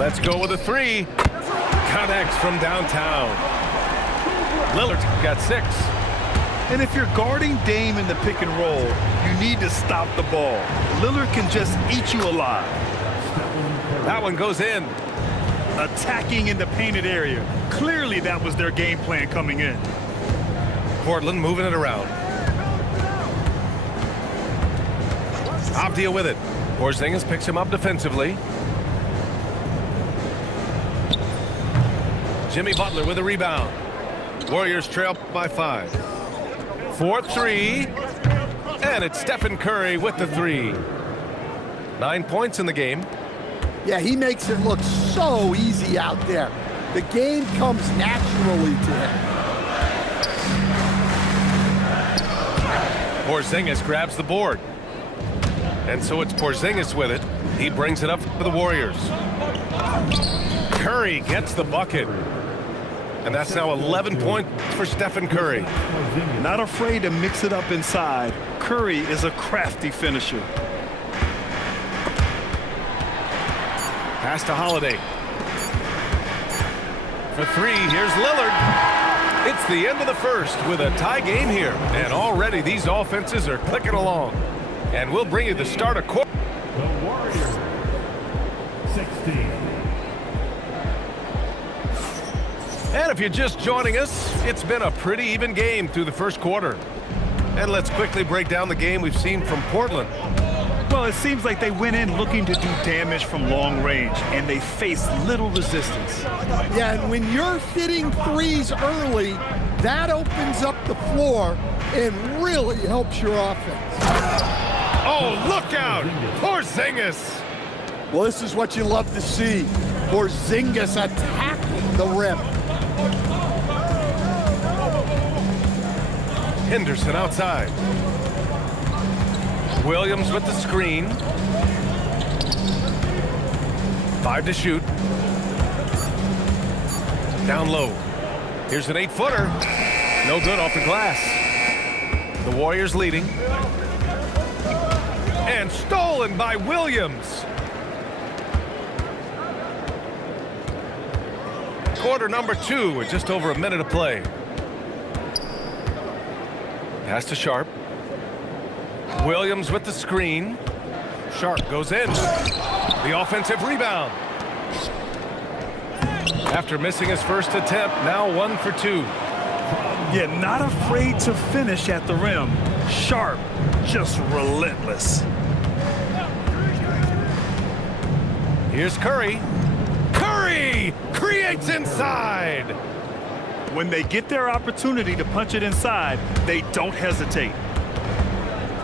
Let's go with a 3. Connects from downtown. Lillard's got 6. And if you're guarding Dame in the pick and roll, you need to stop the ball. Lillard can just eat you alive. That one goes in. Attacking in the painted area. Clearly that was their game plan coming in. Portland moving it around. Abdia with it. Porzingis picks him up defensively. Jimmy Butler with a rebound. Warriors trail by 5. 4-3. And it's Stephen Curry with the 3. 9 points in the game. Yeah, he makes it look so easy out there. The game comes naturally to him. Porzingis grabs the board. And so it's Porzingis with it. He brings it up for the Warriors. Curry gets the bucket. And that's now 11 points for Stephen Curry. Not afraid to mix it up inside. Curry is a crafty finisher. Pass to Holiday. For three, here's Lillard. It's the end of the first with a tie game here. And already these offenses are clicking along. And we'll bring you the start of quarter. The Warriors, 16. And if you're just joining us, it's been a pretty even game through the first quarter. And let's quickly break down the game we've seen from Portland. Well, it seems like they went in looking to do damage from long range, and they faced little resistance. Yeah, and when you're hitting threes early, that opens up the floor and really helps your offense. Oh, look out! Porzingis! Well, this is what you love to see. Porzingis attacking the rim. Henderson outside. Williams with the screen. 5 to shoot. Down low. Here's an 8-footer. No good off the glass. The Warriors leading. And stolen by Williams. Quarter number 2 with just over a minute of play. Pass to Sharp. Williams with the screen. Sharp goes in. The offensive rebound. After missing his first attempt, now 1 for 2. Yeah, not afraid to finish at the rim. Sharp, just relentless. Here's Curry. Curry creates inside. When they get their opportunity to punch it inside, they don't hesitate.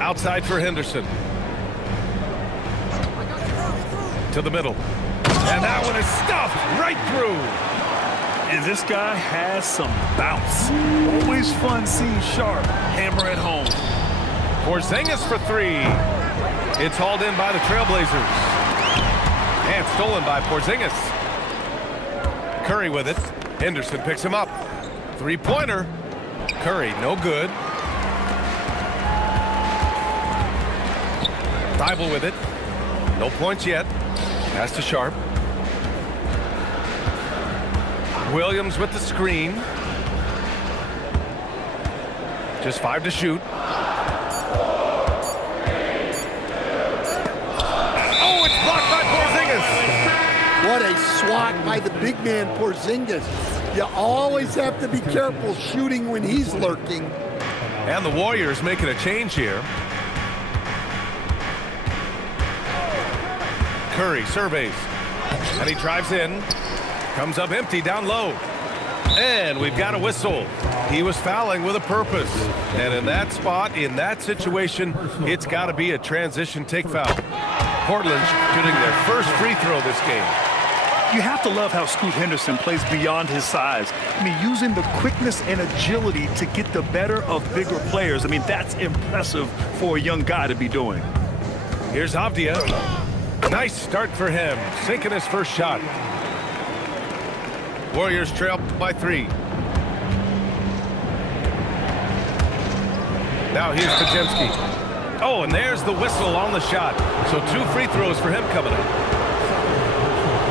Outside for Henderson. To the middle. And that one is stuffed right through. And this guy has some bounce. Always fun seeing Sharp hammer it home. Porzingis for 3. It's hauled in by the Trailblazers. And stolen by Porzingis. Curry with it. Henderson picks him up. 3-pointer. Curry, no good. Thibault with it. No points yet. Pass to Sharp. Williams with the screen. Just 5 to shoot. Oh, it's blocked by Porzingis. What a swat by the big man Porzingis. You always have to be careful shooting when he's lurking. And the Warriors making a change here. Curry surveys. And he drives in. Comes up empty down low. And we've got a whistle. He was fouling with a purpose. And in that spot, in that situation, it's got to be a transition take foul. Portland shooting their first free throw this game. You have to love how Scoot Henderson plays beyond his size. I mean, using the quickness and agility to get the better of bigger players. I mean, that's impressive for a young guy to be doing. Here's Avdia. Nice start for him, sinking his first shot. Warriors trail by 3. Now here's Pajemski. Oh, and there's the whistle on the shot. So 2 free throws for him coming up.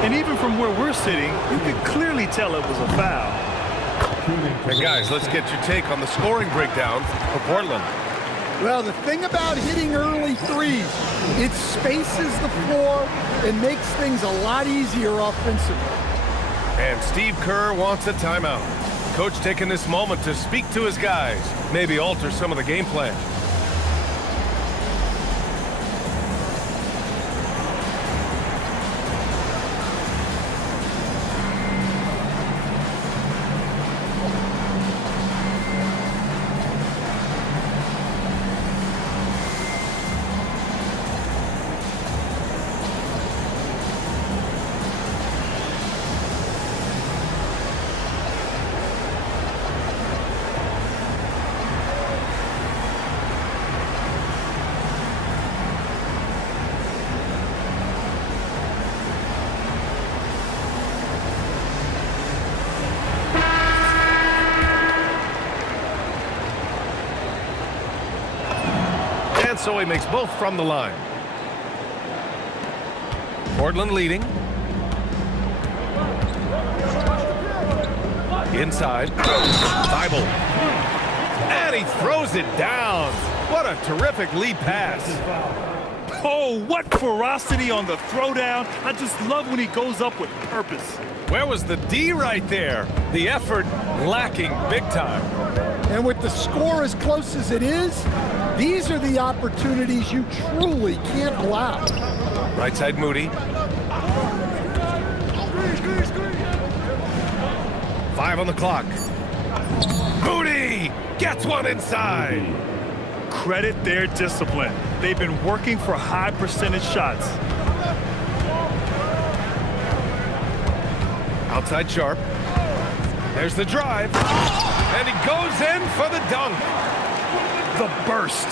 And even from where we're sitting, you can clearly tell it was a foul. And guys, let's get your take on the scoring breakdown for Portland. Well, the thing about hitting early threes, it spaces the floor and makes things a lot easier offensively. And Steve Kerr wants a timeout. Coach taking this moment to speak to his guys, maybe alter some of the game plan. so he makes both from the line. Portland leading. Inside. Bible. And he throws it down. What a terrific lead pass. Oh, what ferocity on the throwdown. I just love when he goes up with purpose. Where was the D right there? The effort lacking big time. And with the score as close as it is, these are the opportunities you truly can't allow. Right side Moody. 5 on the clock. Moody gets one inside. Credit their discipline. They've been working for high percentage shots. Outside Sharp. There's the drive. And he goes in for the dunk. The burst.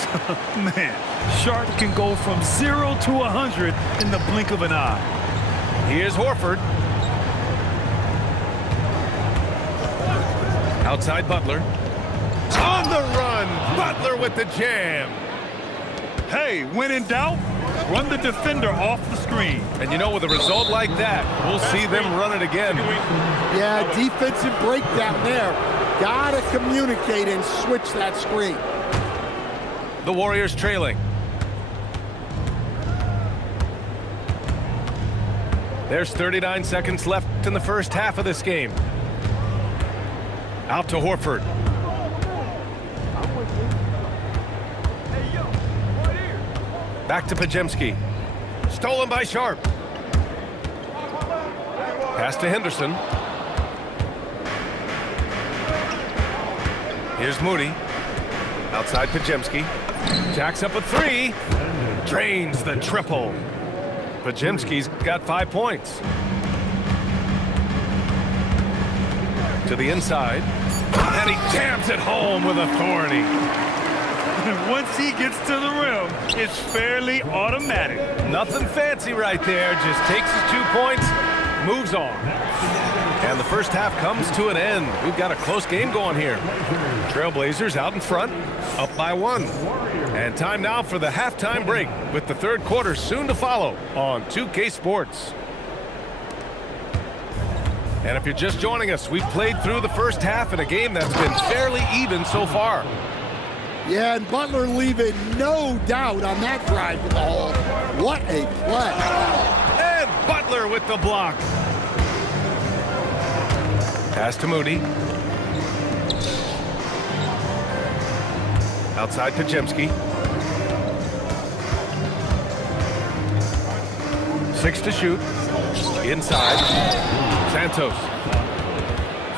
Man, Sharp can go from 0 to 100 in the blink of an eye. Here's Horford. Outside Butler. On the run. Butler with the jam. Hey, when in doubt, run the defender off the screen. And you know, with a result like that, we'll see them run it again. Yeah, defensive breakdown there. Gotta communicate and switch that screen. The Warriors trailing. There's 39 seconds left in the first half of this game. Out to Horford. Back to Pajemski. Stolen by Sharp. Pass to Henderson. Here's Moody. Outside Pajemski. Jacks up a 3. Drains the triple. Pajemski's got 5 points. To the inside. And he jams it home with authority. Once he gets to the rim, it's fairly automatic. Nothing fancy right there. Just takes his 2 points, moves on. And the first half comes to an end. We've got a close game going here. Trailblazers out in front, up by 1. And time now for the halftime break, with the third quarter soon to follow on 2K Sports. And if you're just joining us, we've played through the first half in a game that's been fairly even so far. Yeah, and Butler leaving no doubt on that drive to the hole. What a play. And Butler with the block. Pass to Moody. Outside Pajemski. 6 to shoot. Inside. Santos.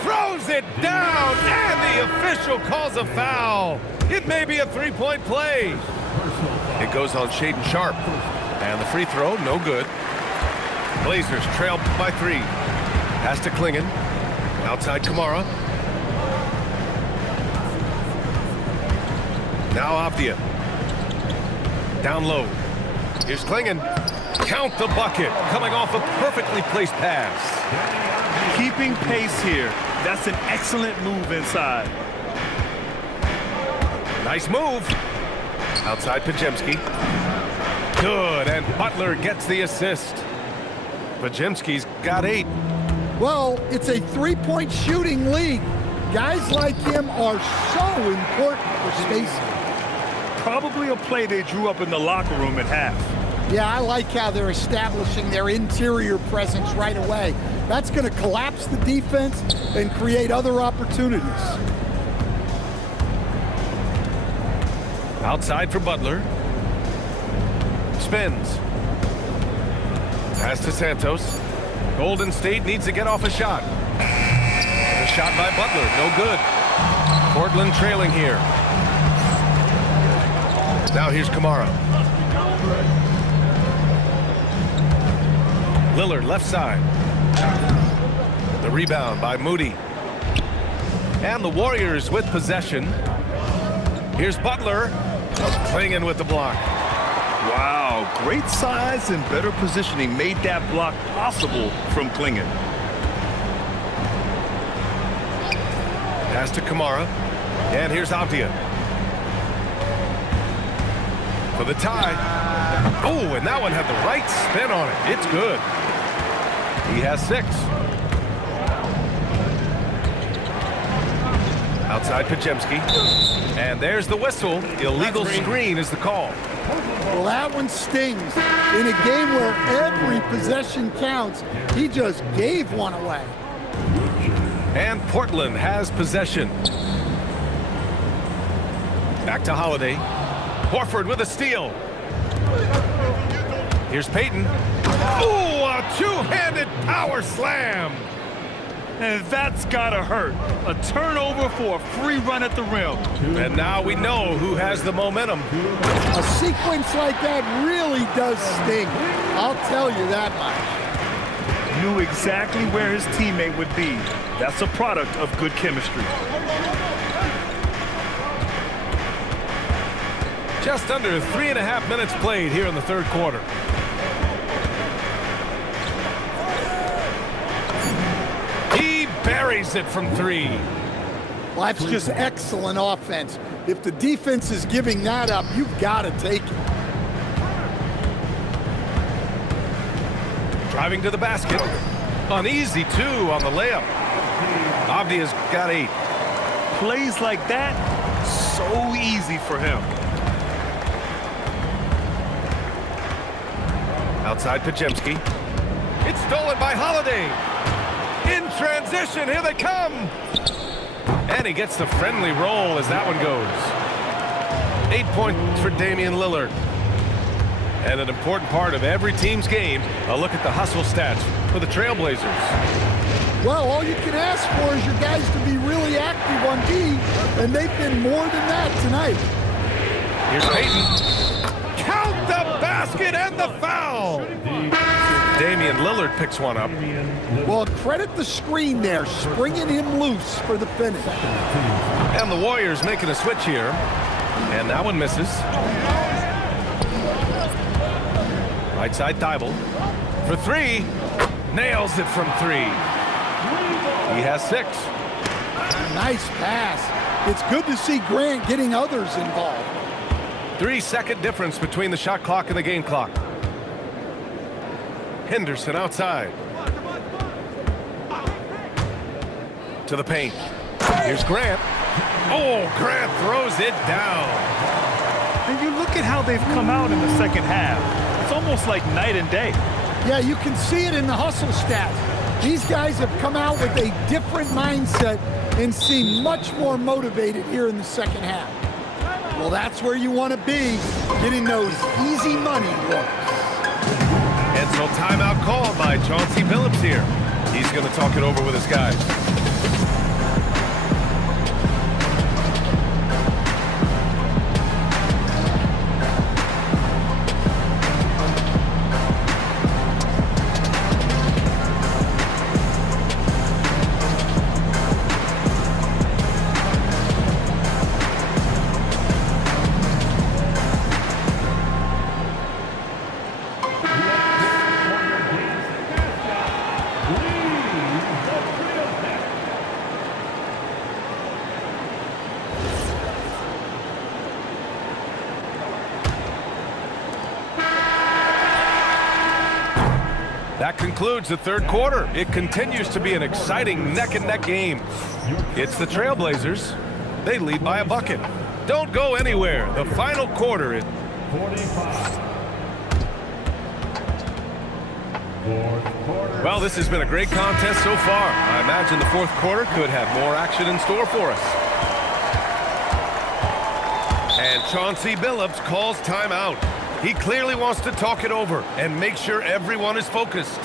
Throws it down, and the official calls a foul. It may be a 3-point play. It goes on Shaedon Sharp. And the free throw, no good. Blazers trail by 3. Pass to Klingon. Outside Kamara. Now Avdia. Down low. Here's Klingon. Count the bucket. Coming off a perfectly placed pass. Keeping pace here. That's an excellent move inside. Nice move. Outside Pajemski. Good, and Butler gets the assist. Pajemski's got 8. Well, it's a 3-point shooting league. Guys like him are so important for spacing. Probably a play they drew up in the locker room at half. Yeah, I like how they're establishing their interior presence right away. That's going to collapse the defense and create other opportunities. Outside for Butler. Spins. Pass to Santos. Golden State needs to get off a shot. A shot by Butler, no good. Portland trailing here. Now here's Kamara. Lillard left side. The rebound by Moody. And the Warriors with possession. Here's Butler. Klingon with the block. Wow, great size and better positioning made that block possible from Klingon. Pass to Kamara. And here's Avdia. for the tie. Oh, and that one had the right spin on it. It's good. He has 6. Outside Pajemski. And there's the whistle. Illegal screen is the call. Well, that one stings. In a game where every possession counts, he just gave one away. And Portland has possession. Back to Holiday. Horford with a steal. Here's Payton. Ooh, a two-handed power slam. And that's gotta hurt. A turnover for a free run at the rim. And now we know who has the momentum. A sequence like that really does sting. I'll tell you that much. Knew exactly where his teammate would be. That's a product of good chemistry. Just under 3.5 minutes played here in the third quarter. He buries it from 3. Well, that's just excellent offense. If the defense is giving that up, you've got to take it. Driving to the basket. Uneasy, too, on the layup. Avdia's got 8. Plays like that, so easy for him. Outside Pajemski. It's stolen by Holiday. In transition, here they come. And he gets the friendly roll as that one goes. 8 points for Damian Lillard. And an important part of every team's game, a look at the hustle stats for the Trailblazers. Well, all you can ask for is your guys to be really active on D, and they've been more than that tonight. Here's Payton. Count the basket and the foul. Damian Lillard picks one up. Well, credit the screen there, springing him loose for the finish. And the Warriors making a switch here. And that one misses. Right side Thibault for 3. Nails it from 3. He has 6. Nice pass. It's good to see Grant getting others involved. 3-second difference between the shot clock and the game clock. Henderson outside. To the paint. Here's Grant. Oh, Grant throws it down. And you look at how they've come out in the second half. It's almost like night and day. Yeah, you can see it in the hustle stats. These guys have come out with a different mindset and seem much more motivated here in the second half. Well, that's where you want to be, getting those easy money looks. And so timeout called by Chauncey Billups here. He's going to talk it over with his guys. That concludes the third quarter. It continues to be an exciting neck-and-neck game. It's the Trailblazers. They lead by a bucket. Don't go anywhere. The final quarter is 45. Well, this has been a great contest so far. I imagine the fourth quarter could have more action in store for us. And Chauncey Billups calls timeout. He clearly wants to talk it over and make sure everyone is focused.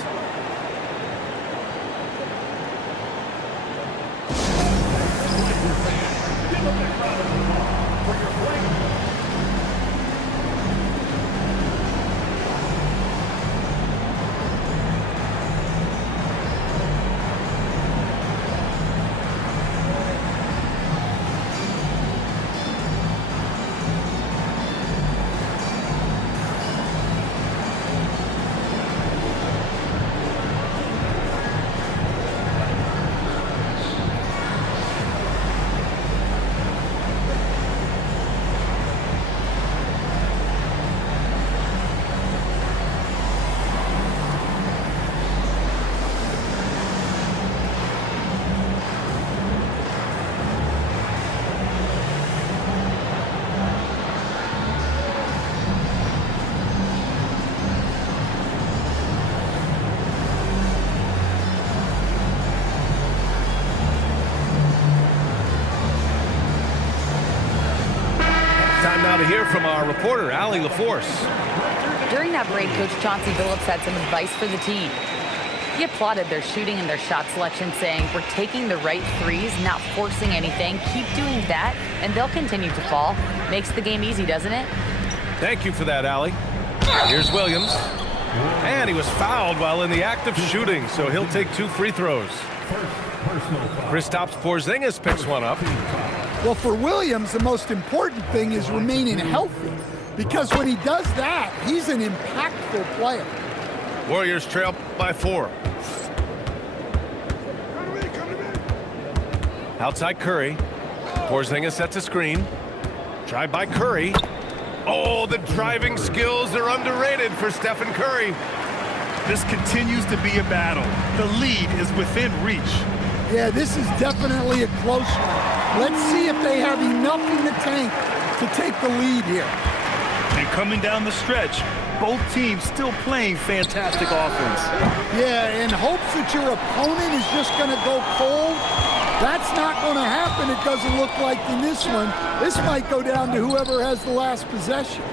now to hear from our reporter, Allie LaForce. During that break, Coach Chauncey Billups had some advice for the team. He applauded their shooting and their shot selection, saying, "We're taking the right threes, not forcing anything. Keep doing that, and they'll continue to fall." Makes the game easy, doesn't it? Thank you for that, Allie. Here's Williams. And he was fouled while in the act of shooting, so he'll take 2 free throws. Kristaps Porzingis picks one up. Well, for Williams, the most important thing is remaining healthy, because when he does that, he's an impactful player. Warriors trail by 4. Outside Curry. Porzingis sets a screen. Drive by Curry. Oh, the driving skills are underrated for Stephen Curry. This continues to be a battle. The lead is within reach. Yeah, this is definitely a close one. Let's see if they have enough in the tank to take the lead here. And coming down the stretch, both teams still playing fantastic offense. Yeah, in hopes that your opponent is just going to go cold. That's not going to happen, it doesn't look like, in this one. This might go down to whoever has the last possession.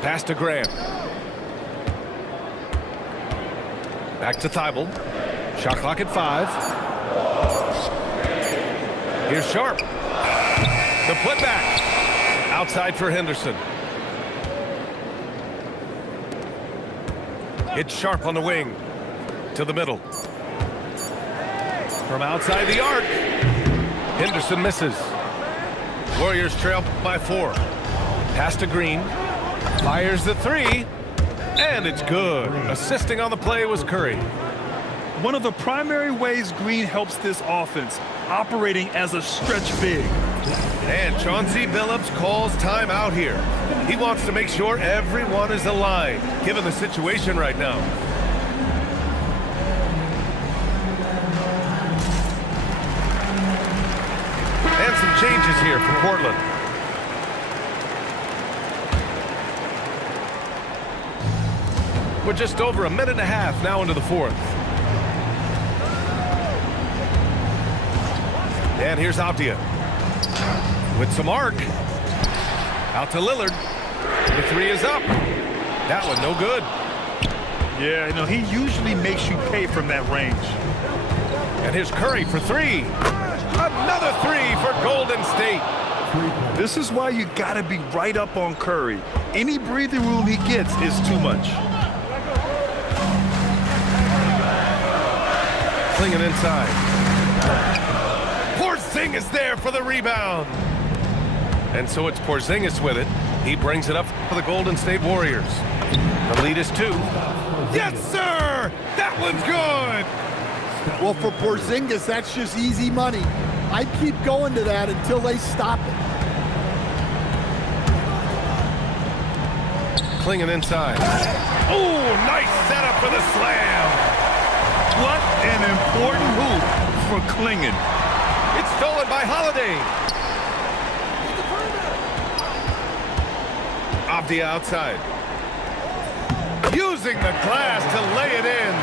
Pass to Graham. Back to Thibault. Shot clock at 5. Here's Sharp. The putback. Outside for Henderson. It's Sharp on the wing. To the middle. From outside the arc. Henderson misses. Warriors trail by 4. Pass to Green. Fires the 3. And it's good. Assisting on the play was Curry. One of the primary ways Green helps this offense, operating as a stretch big. And Chauncey Billups calls timeout here. He wants to make sure everyone is aligned, given the situation right now. And some changes here for Portland. We're just over a minute and a half now into the 4th. And here's Avdia with some arc. Out to Lillard. The 3 is up. That one no good. Yeah, you know, he usually makes you pay from that range. And here's Curry for 3. Another 3 for Golden State. This is why you gotta be right up on Curry. Any breathing room he gets is too much. Flinging inside. Porzingis there for the rebound. And so it's Porzingis with it. He brings it up for the Golden State Warriors. The lead is 2. Yes, sir! That one's good! Well, for Porzingis, that's just easy money. I'd keep going to that until they stop it. Klingin inside. Oh, nice setup for the slam. What an important move for Klingin. It's stolen by Holiday. Avdia outside. Using the glass to lay it in.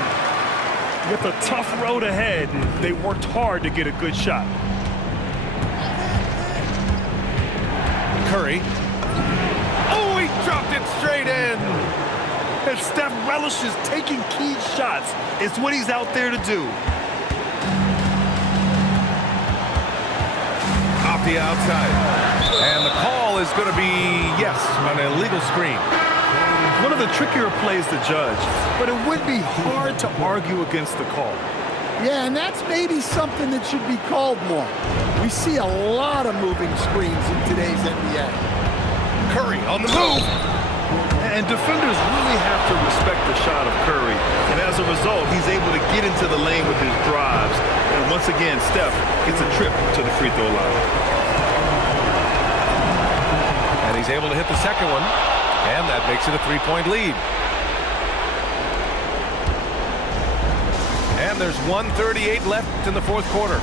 With a tough road ahead, they worked hard to get a good shot. Curry. Oh, he dropped it straight in. And Steph relishes taking key shots. It's what he's out there to do. Avdia outside. And the call is going to be, yes, an illegal screen. One of the trickier plays to judge, but it would be hard to argue against the call. Yeah, and that's maybe something that should be called more. We see a lot of moving screens in today's NBA. Curry on the move. And defenders really have to respect the shot of Curry. And as a result, he's able to get into the lane with his drives. And once again, Steph gets a trip to the free throw line. And he's able to hit the second one. And that makes it a 3-point lead. And there's 1:38 left in the 4th quarter.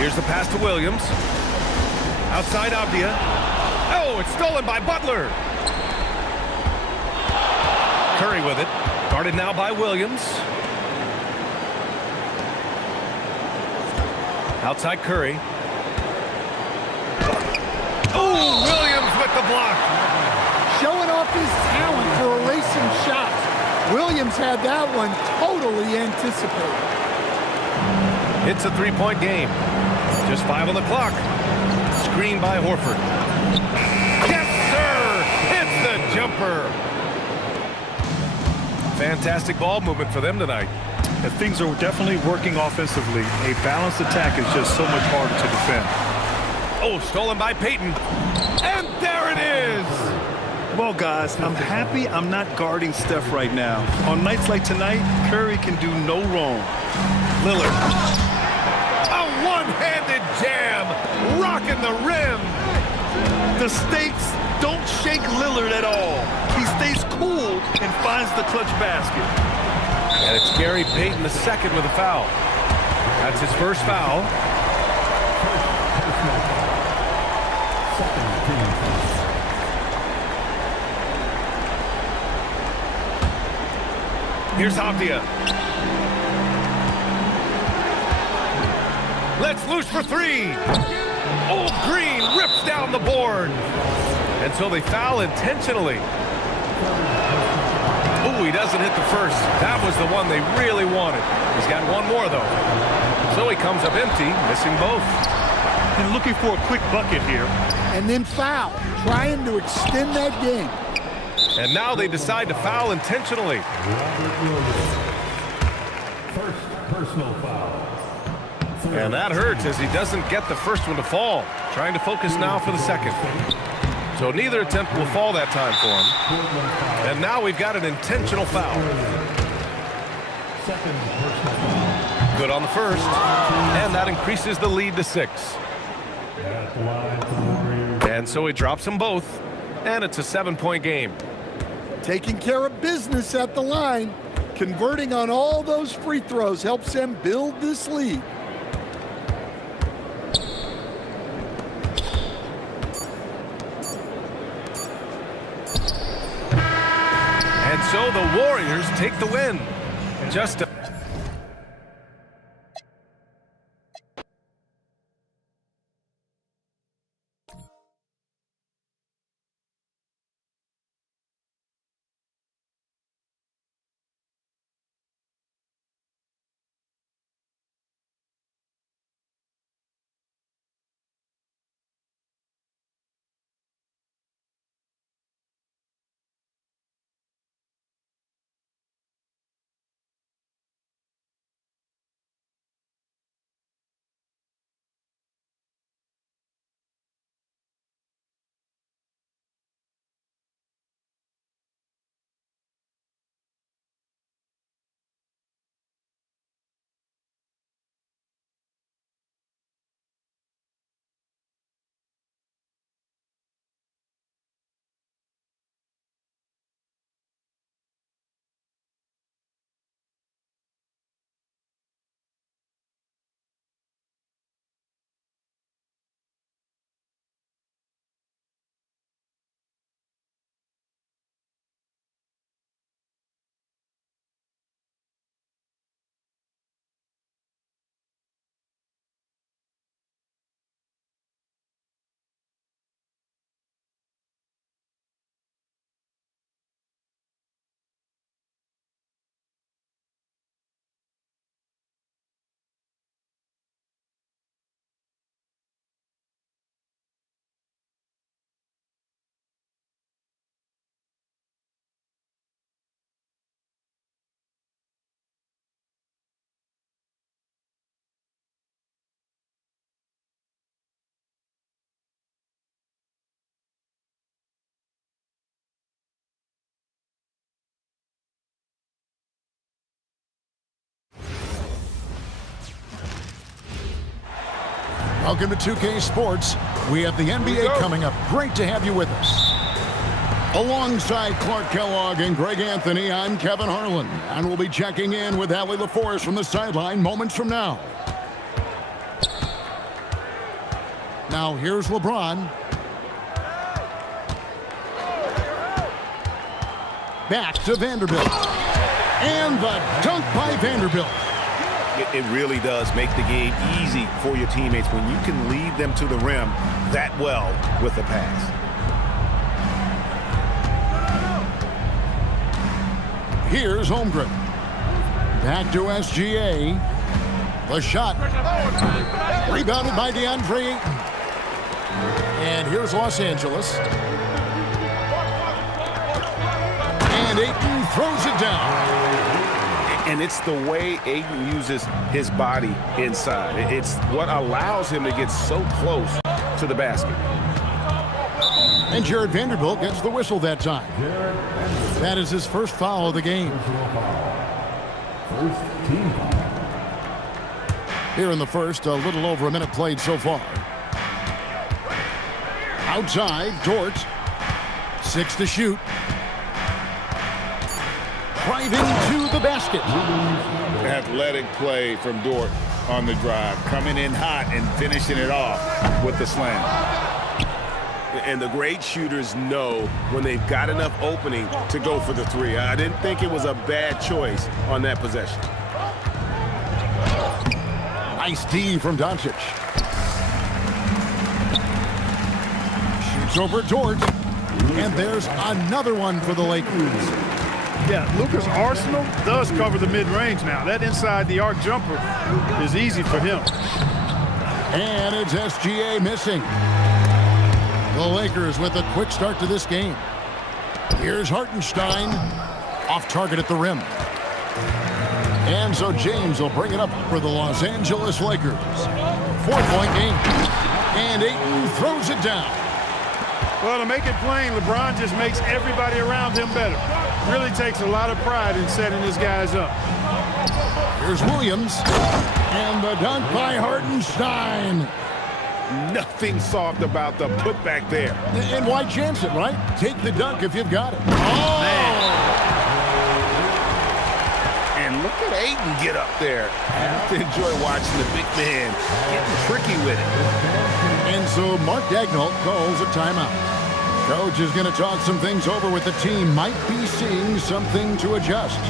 Here's the pass to Williams. Outside Avdia. Oh, it's stolen by Butler. Curry with it. Guarded now by Williams. Outside Curry. Oh, Williams with the block. Showing off his talent for erasing shots. Williams had that one totally anticipated. It's a three-point game. Just 5 on the clock. Screen by Horford. Yes, sir! Hits the jumper. Fantastic ball movement for them tonight. And things are definitely working offensively. A balanced attack is just so much harder to defend. Oh, stolen by Payton. And there it is! Well, guys, I'm happy I'm not guarding Steph right now. On nights like tonight, Curry can do no wrong. Lillard. A one-handed jam, rocking the rim. The stakes don't shake Lillard at all. He stays cool and finds the clutch basket. And it's Gary Payton the second with a foul. That's his first foul. Here's Avdia. Let's loose for three. Old Green rips down the board. And so they foul intentionally. Oh, he doesn't hit the first. That was the one they really wanted. He's got one more, though. So he comes up empty, missing both. And looking for a quick bucket here. And then foul, trying to extend that game. And now they decide to foul intentionally. First personal foul. And that hurts as he doesn't get the first one to fall. Trying to focus now for the second. So neither attempt will fall that time for him. And now we've got an intentional foul. Second personal foul. Good on the first. And that increases the lead to 6. At the line for the Warriors. And so he drops them both. And it's a 7-point game. Taking care of business at the line. Converting on all those free throws helps them build this lead. And so the Warriors take the win. Just a Welcome to 2K Sports. We have the NBA coming up. Great to have you with us. Alongside Clark Kellogg and Greg Anthony, I'm Kevin Harlan, and we'll be checking in with Allie LaForce from the sideline moments from now. Now here's LeBron. Back to Vanderbilt. And the dunk by Vanderbilt. It really does make the game easy for your teammates when you can lead them to the rim that well with the pass. Here's Holmgren. Back to SGA. The shot. Rebounded by DeAndre Ayton. And here's Los Angeles. And Ayton throws it down. And it's the way Ayton uses his body inside. It's what allows him to get so close to the basket. And Jared Vanderbilt gets the whistle that time. That is his first foul of the game. Here in the first, a little over a minute played so far. Outside, Dort. 6 to shoot. Driving to the basket. Athletic play from Dort on the drive. Coming in hot and finishing it off with the slam. And the great shooters know when they've got enough opening to go for the three. I didn't think it was a bad choice on that possession. Nice D from Doncic. Shoots over Dort. And there's another one for the Lakers. Yeah, Luka's arsenal does cover the mid-range now. That inside the arc jumper is easy for him. And it's SGA missing. The Lakers with a quick start to this game. Here's Hartenstein. Off target at the rim. And so James will bring it up for the Los Angeles Lakers. 4-point game. And Ayton throws it down. Well, to make it plain, LeBron just makes everybody around him better. Really takes a lot of pride in setting his guys up. Here's Williams. And the dunk by Hartenstein. Nothing soft about the putback there. And why chance it, right? Take the dunk if you've got it. Oh! Man. And look at Ayton get up there. I have to enjoy watching the big man getting tricky with it. And so Mark Daigneault calls a timeout. Coach is going to talk some things over with the team. Might be seeing something to adjust.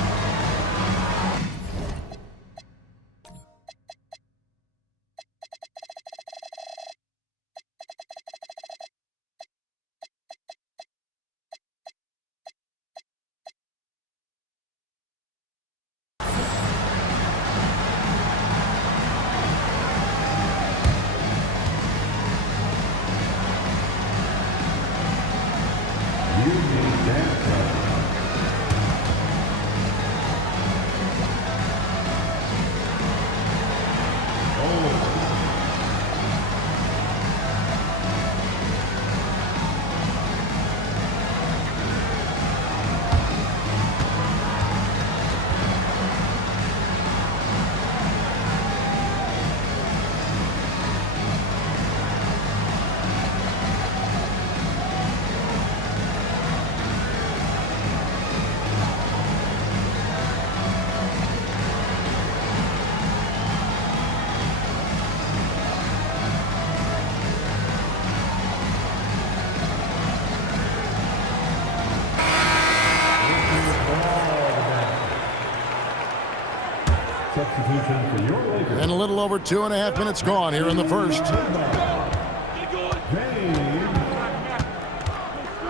And a little over 2.5 minutes gone here in the first.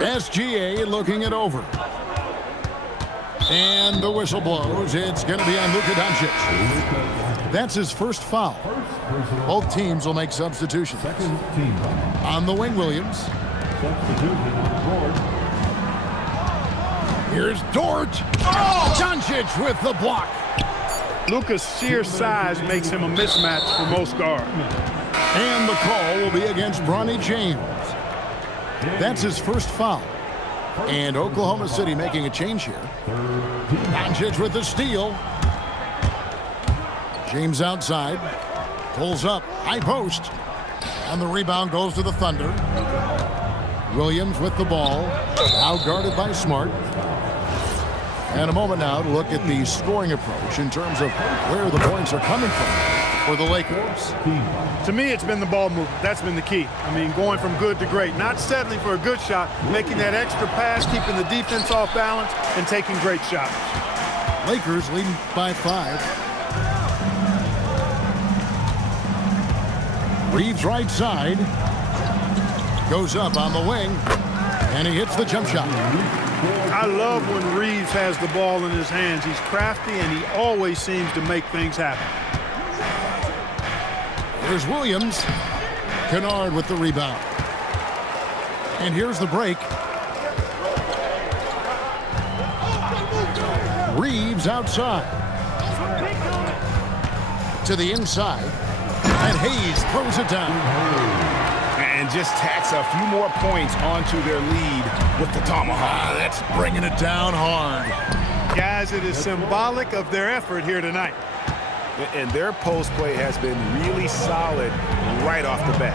SGA looking it over. And the whistle blows. It's going to be on Luka Doncic. That's his first foul. Both teams will make substitutions. On the wing, Williams. Here's Dort. Oh! Doncic with the block. Luka's sheer size makes him a mismatch for most guards. And the call will be against Bronny James. That's his first foul. And Oklahoma City making a change here. Doncic with the steal. James outside. Pulls up. High post. And the rebound goes to the Thunder. Williams with the ball. Now guarded by Smart. And a moment now to look at the scoring approach in terms of where the points are coming from for the Lakers. To me, it's been the ball movement. That's been the key. I mean, going from good to great. Not settling for a good shot, making that extra pass, keeping the defense off balance, and taking great shots. Lakers leading by 5. Reeves right side. Goes up on the wing. And he hits the jump shot. I love when Reeves has the ball in his hands. He's crafty, and he always seems to make things happen. Here's Williams. Kennard with the rebound. And here's the break. Reeves outside. To the inside. And Hayes throws it down. And just tacks a few more points onto their lead with the tomahawk. That's bringing it down hard. Guys, it is symbolic of their effort here tonight. And their post play has been really solid right off the bat.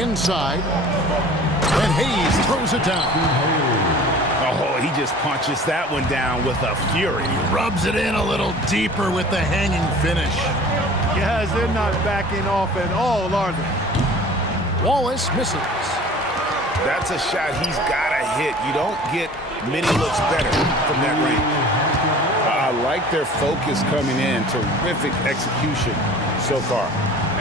Inside. And Hayes throws it down. Oh, he just punches that one down with a fury. He rubs it in a little deeper with the hanging finish. Guys, they're not backing off at all, are they? Wallace misses. That's a shot he's got to hit. You don't get many looks better from that range. I like their focus coming in. Terrific execution so far.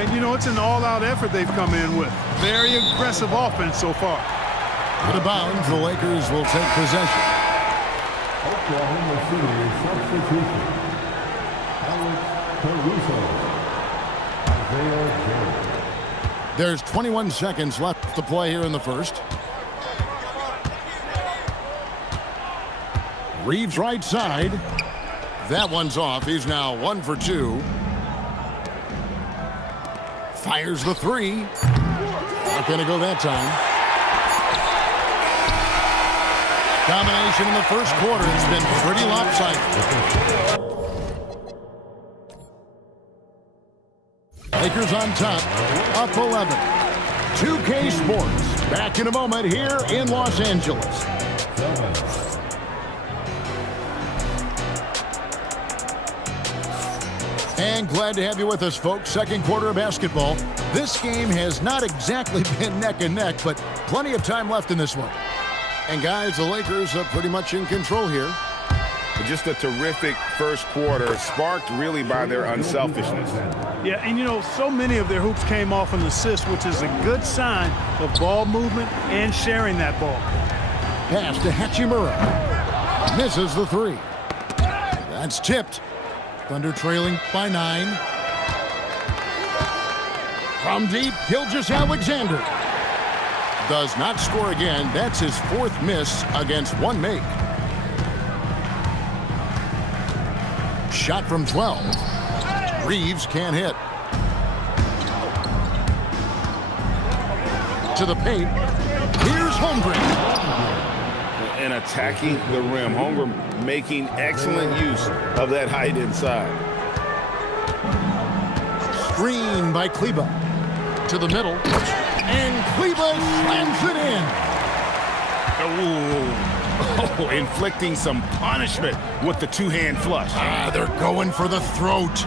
And, you know, it's an all-out effort they've come in with. Very aggressive offense so far. Out of bounds, the Lakers will take possession. Oklahoma City substitution. Alex Caruso. There's 21 seconds left to play here in the first. Reeves right side. That one's off. He's now 1 for 2. Fires the three. Not going to go that time. Domination in the first quarter has been pretty lopsided. Lakers on top, up 11. 2K Sports, back in a moment here in Los Angeles. And glad to have you with us, folks. Second quarter of basketball. This game has not exactly been neck and neck, but plenty of time left in this one. And guys, the Lakers are pretty much in control here. Just a terrific first quarter, sparked really by their unselfishness. Yeah, and you know, so many of their hoops came off an assist, which is a good sign of ball movement and sharing that ball. Pass to Hachimura. Misses the three. That's tipped. Thunder trailing by 9. From deep, Gilgeous-Alexander. Does not score again. That's his 4th miss against 1 make. Shot from 12. Reeves can't hit. To the paint. Here's Holmgren. And attacking the rim. Holmgren making excellent use of that height inside. Screen by Kleba. To the middle. And Kleba slams it in. Oh, inflicting some punishment with the two-hand flush. They're going for the throat.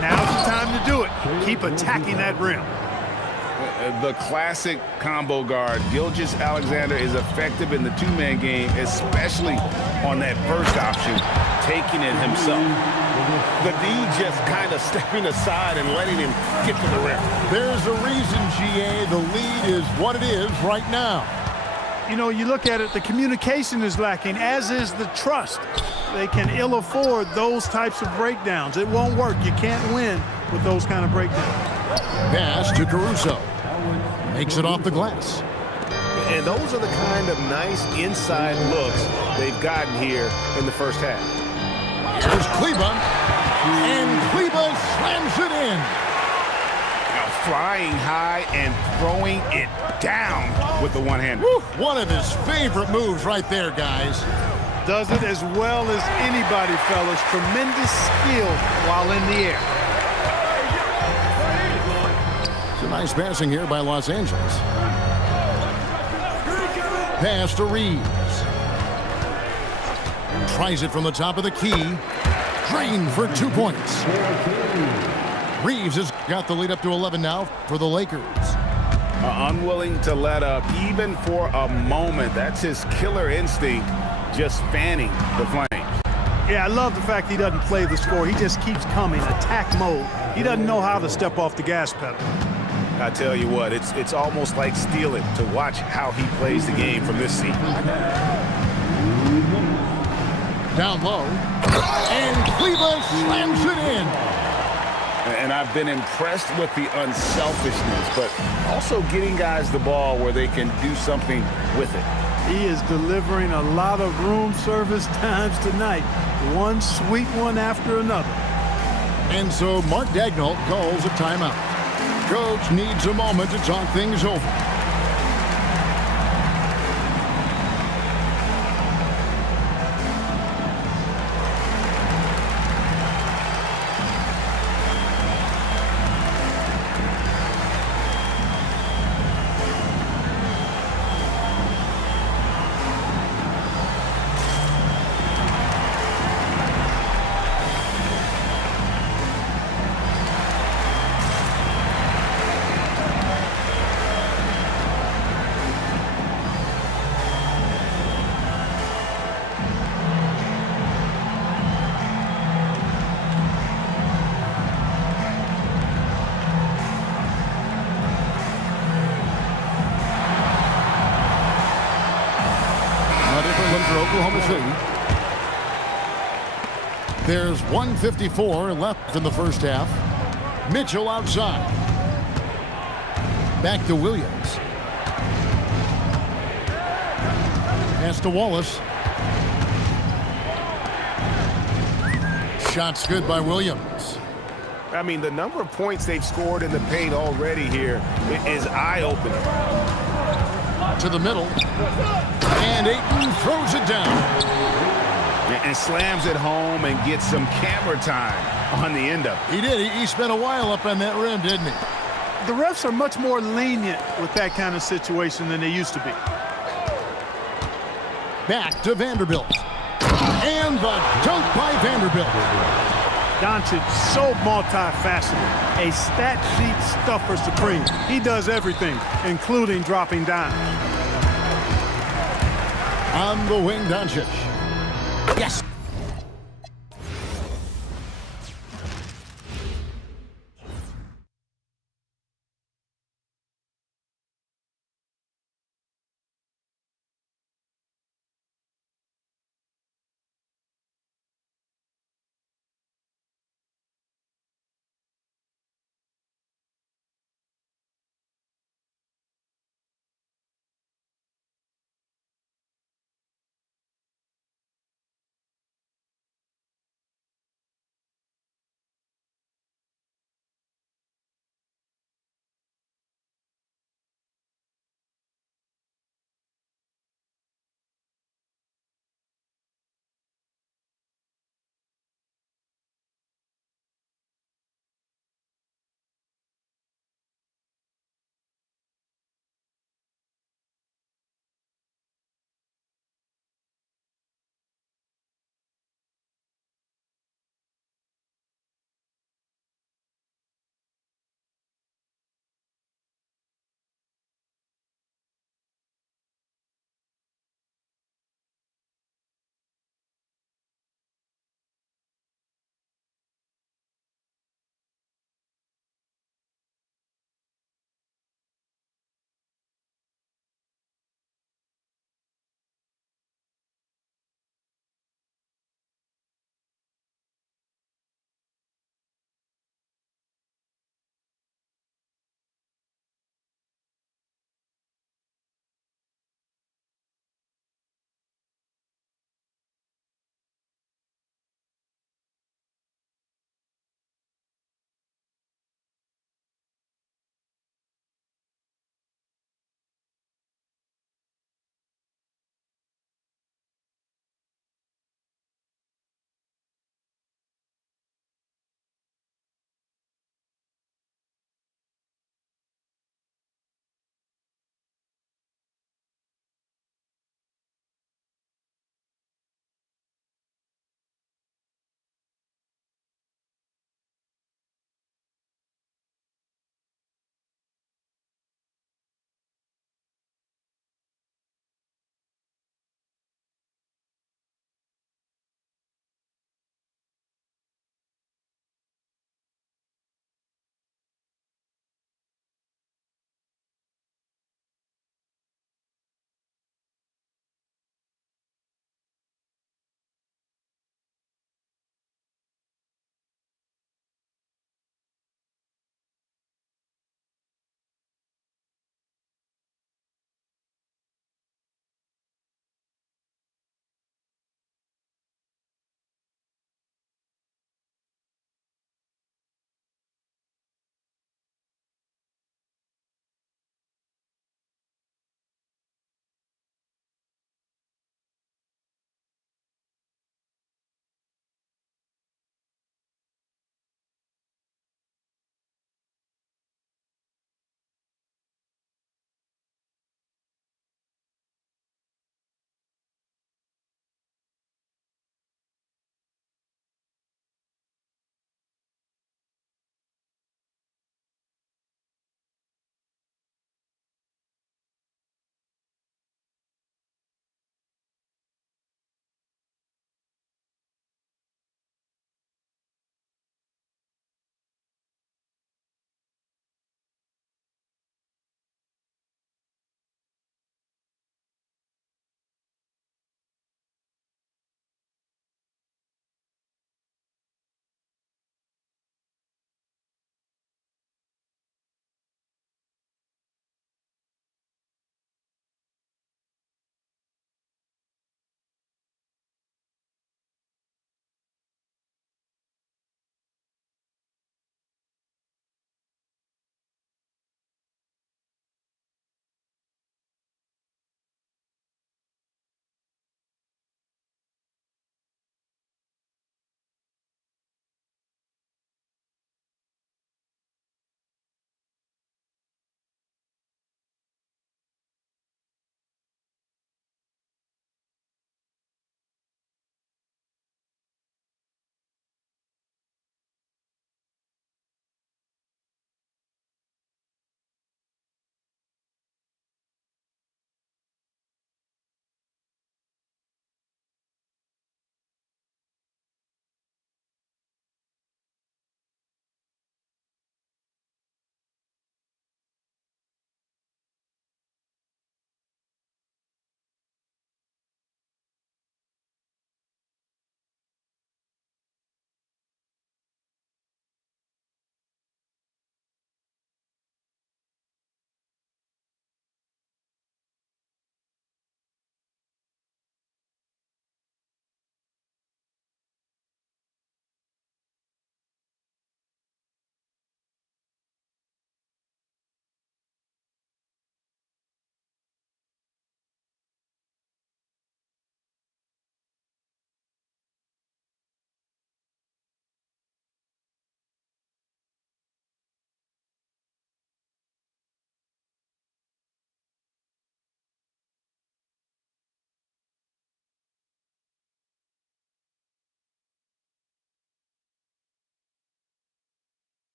Now's the time to do it. Keep attacking that rim. The classic combo guard, Gilgeous-Alexander, is effective in the two-man game, especially on that first option, taking it himself. The D just kind of stepping aside and letting him get to the rim. There's a reason, GA, the lead is what it is right now. You know, you look at it, the communication is lacking, as is the trust. They can ill afford those types of breakdowns. It won't work. You can't win with those kind of breakdowns. Pass to Caruso. Makes it off the glass. And those are the kind of nice inside looks they've gotten here in the first half. Here's Kleba. And Kleba slams it in. Now flying high and throwing it down with the one-hander. One of his favorite moves right there, guys. Does it as well as anybody, fellas. Tremendous skill while in the air. Some nice passing here by Los Angeles. Pass to Reeves. Tries it from the top of the key. Drained for 2 points. Reeves has got the lead up to 11 now for the Lakers. Unwilling to let up even for a moment. That's his killer instinct, just fanning the flames. Yeah, I love the fact he doesn't play the score. He just keeps coming, attack mode. He doesn't know how to step off the gas pedal. I tell you what, it's almost like stealing to watch how he plays the game from this seat. Down low, and Cleveland slams it in. And I've been impressed with the unselfishness, but also getting guys the ball where they can do something with it. He is delivering a lot of room service times tonight. One sweet one after another. And so Mark Daigneault calls a timeout. Coach needs a moment to talk things over. For Oklahoma City. There's 1:54 left in the first half. Mitchell outside. Back to Williams. Pass to Wallace. Shot's good by Williams. I mean, the number of points they've scored in the paint already here is eye-opening. To the middle. And Ayton throws it down. And slams it home and gets some camera time on the end of it. He did. He spent a while up on that rim, didn't he? The refs are much more lenient with that kind of situation than they used to be. Back to Vanderbilt. And the dunk by Vanderbilt. Doncic, so multifaceted. A stat sheet stuffer supreme. He does everything, including dropping down. On the wing, Doncic. Yes.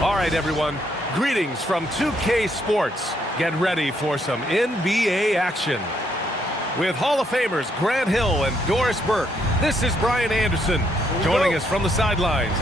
All right, everyone. Greetings from 2K Sports. Get ready for some NBA action. With Hall of Famers Grant Hill and Doris Burke, this is Brian Anderson joining us from the sidelines.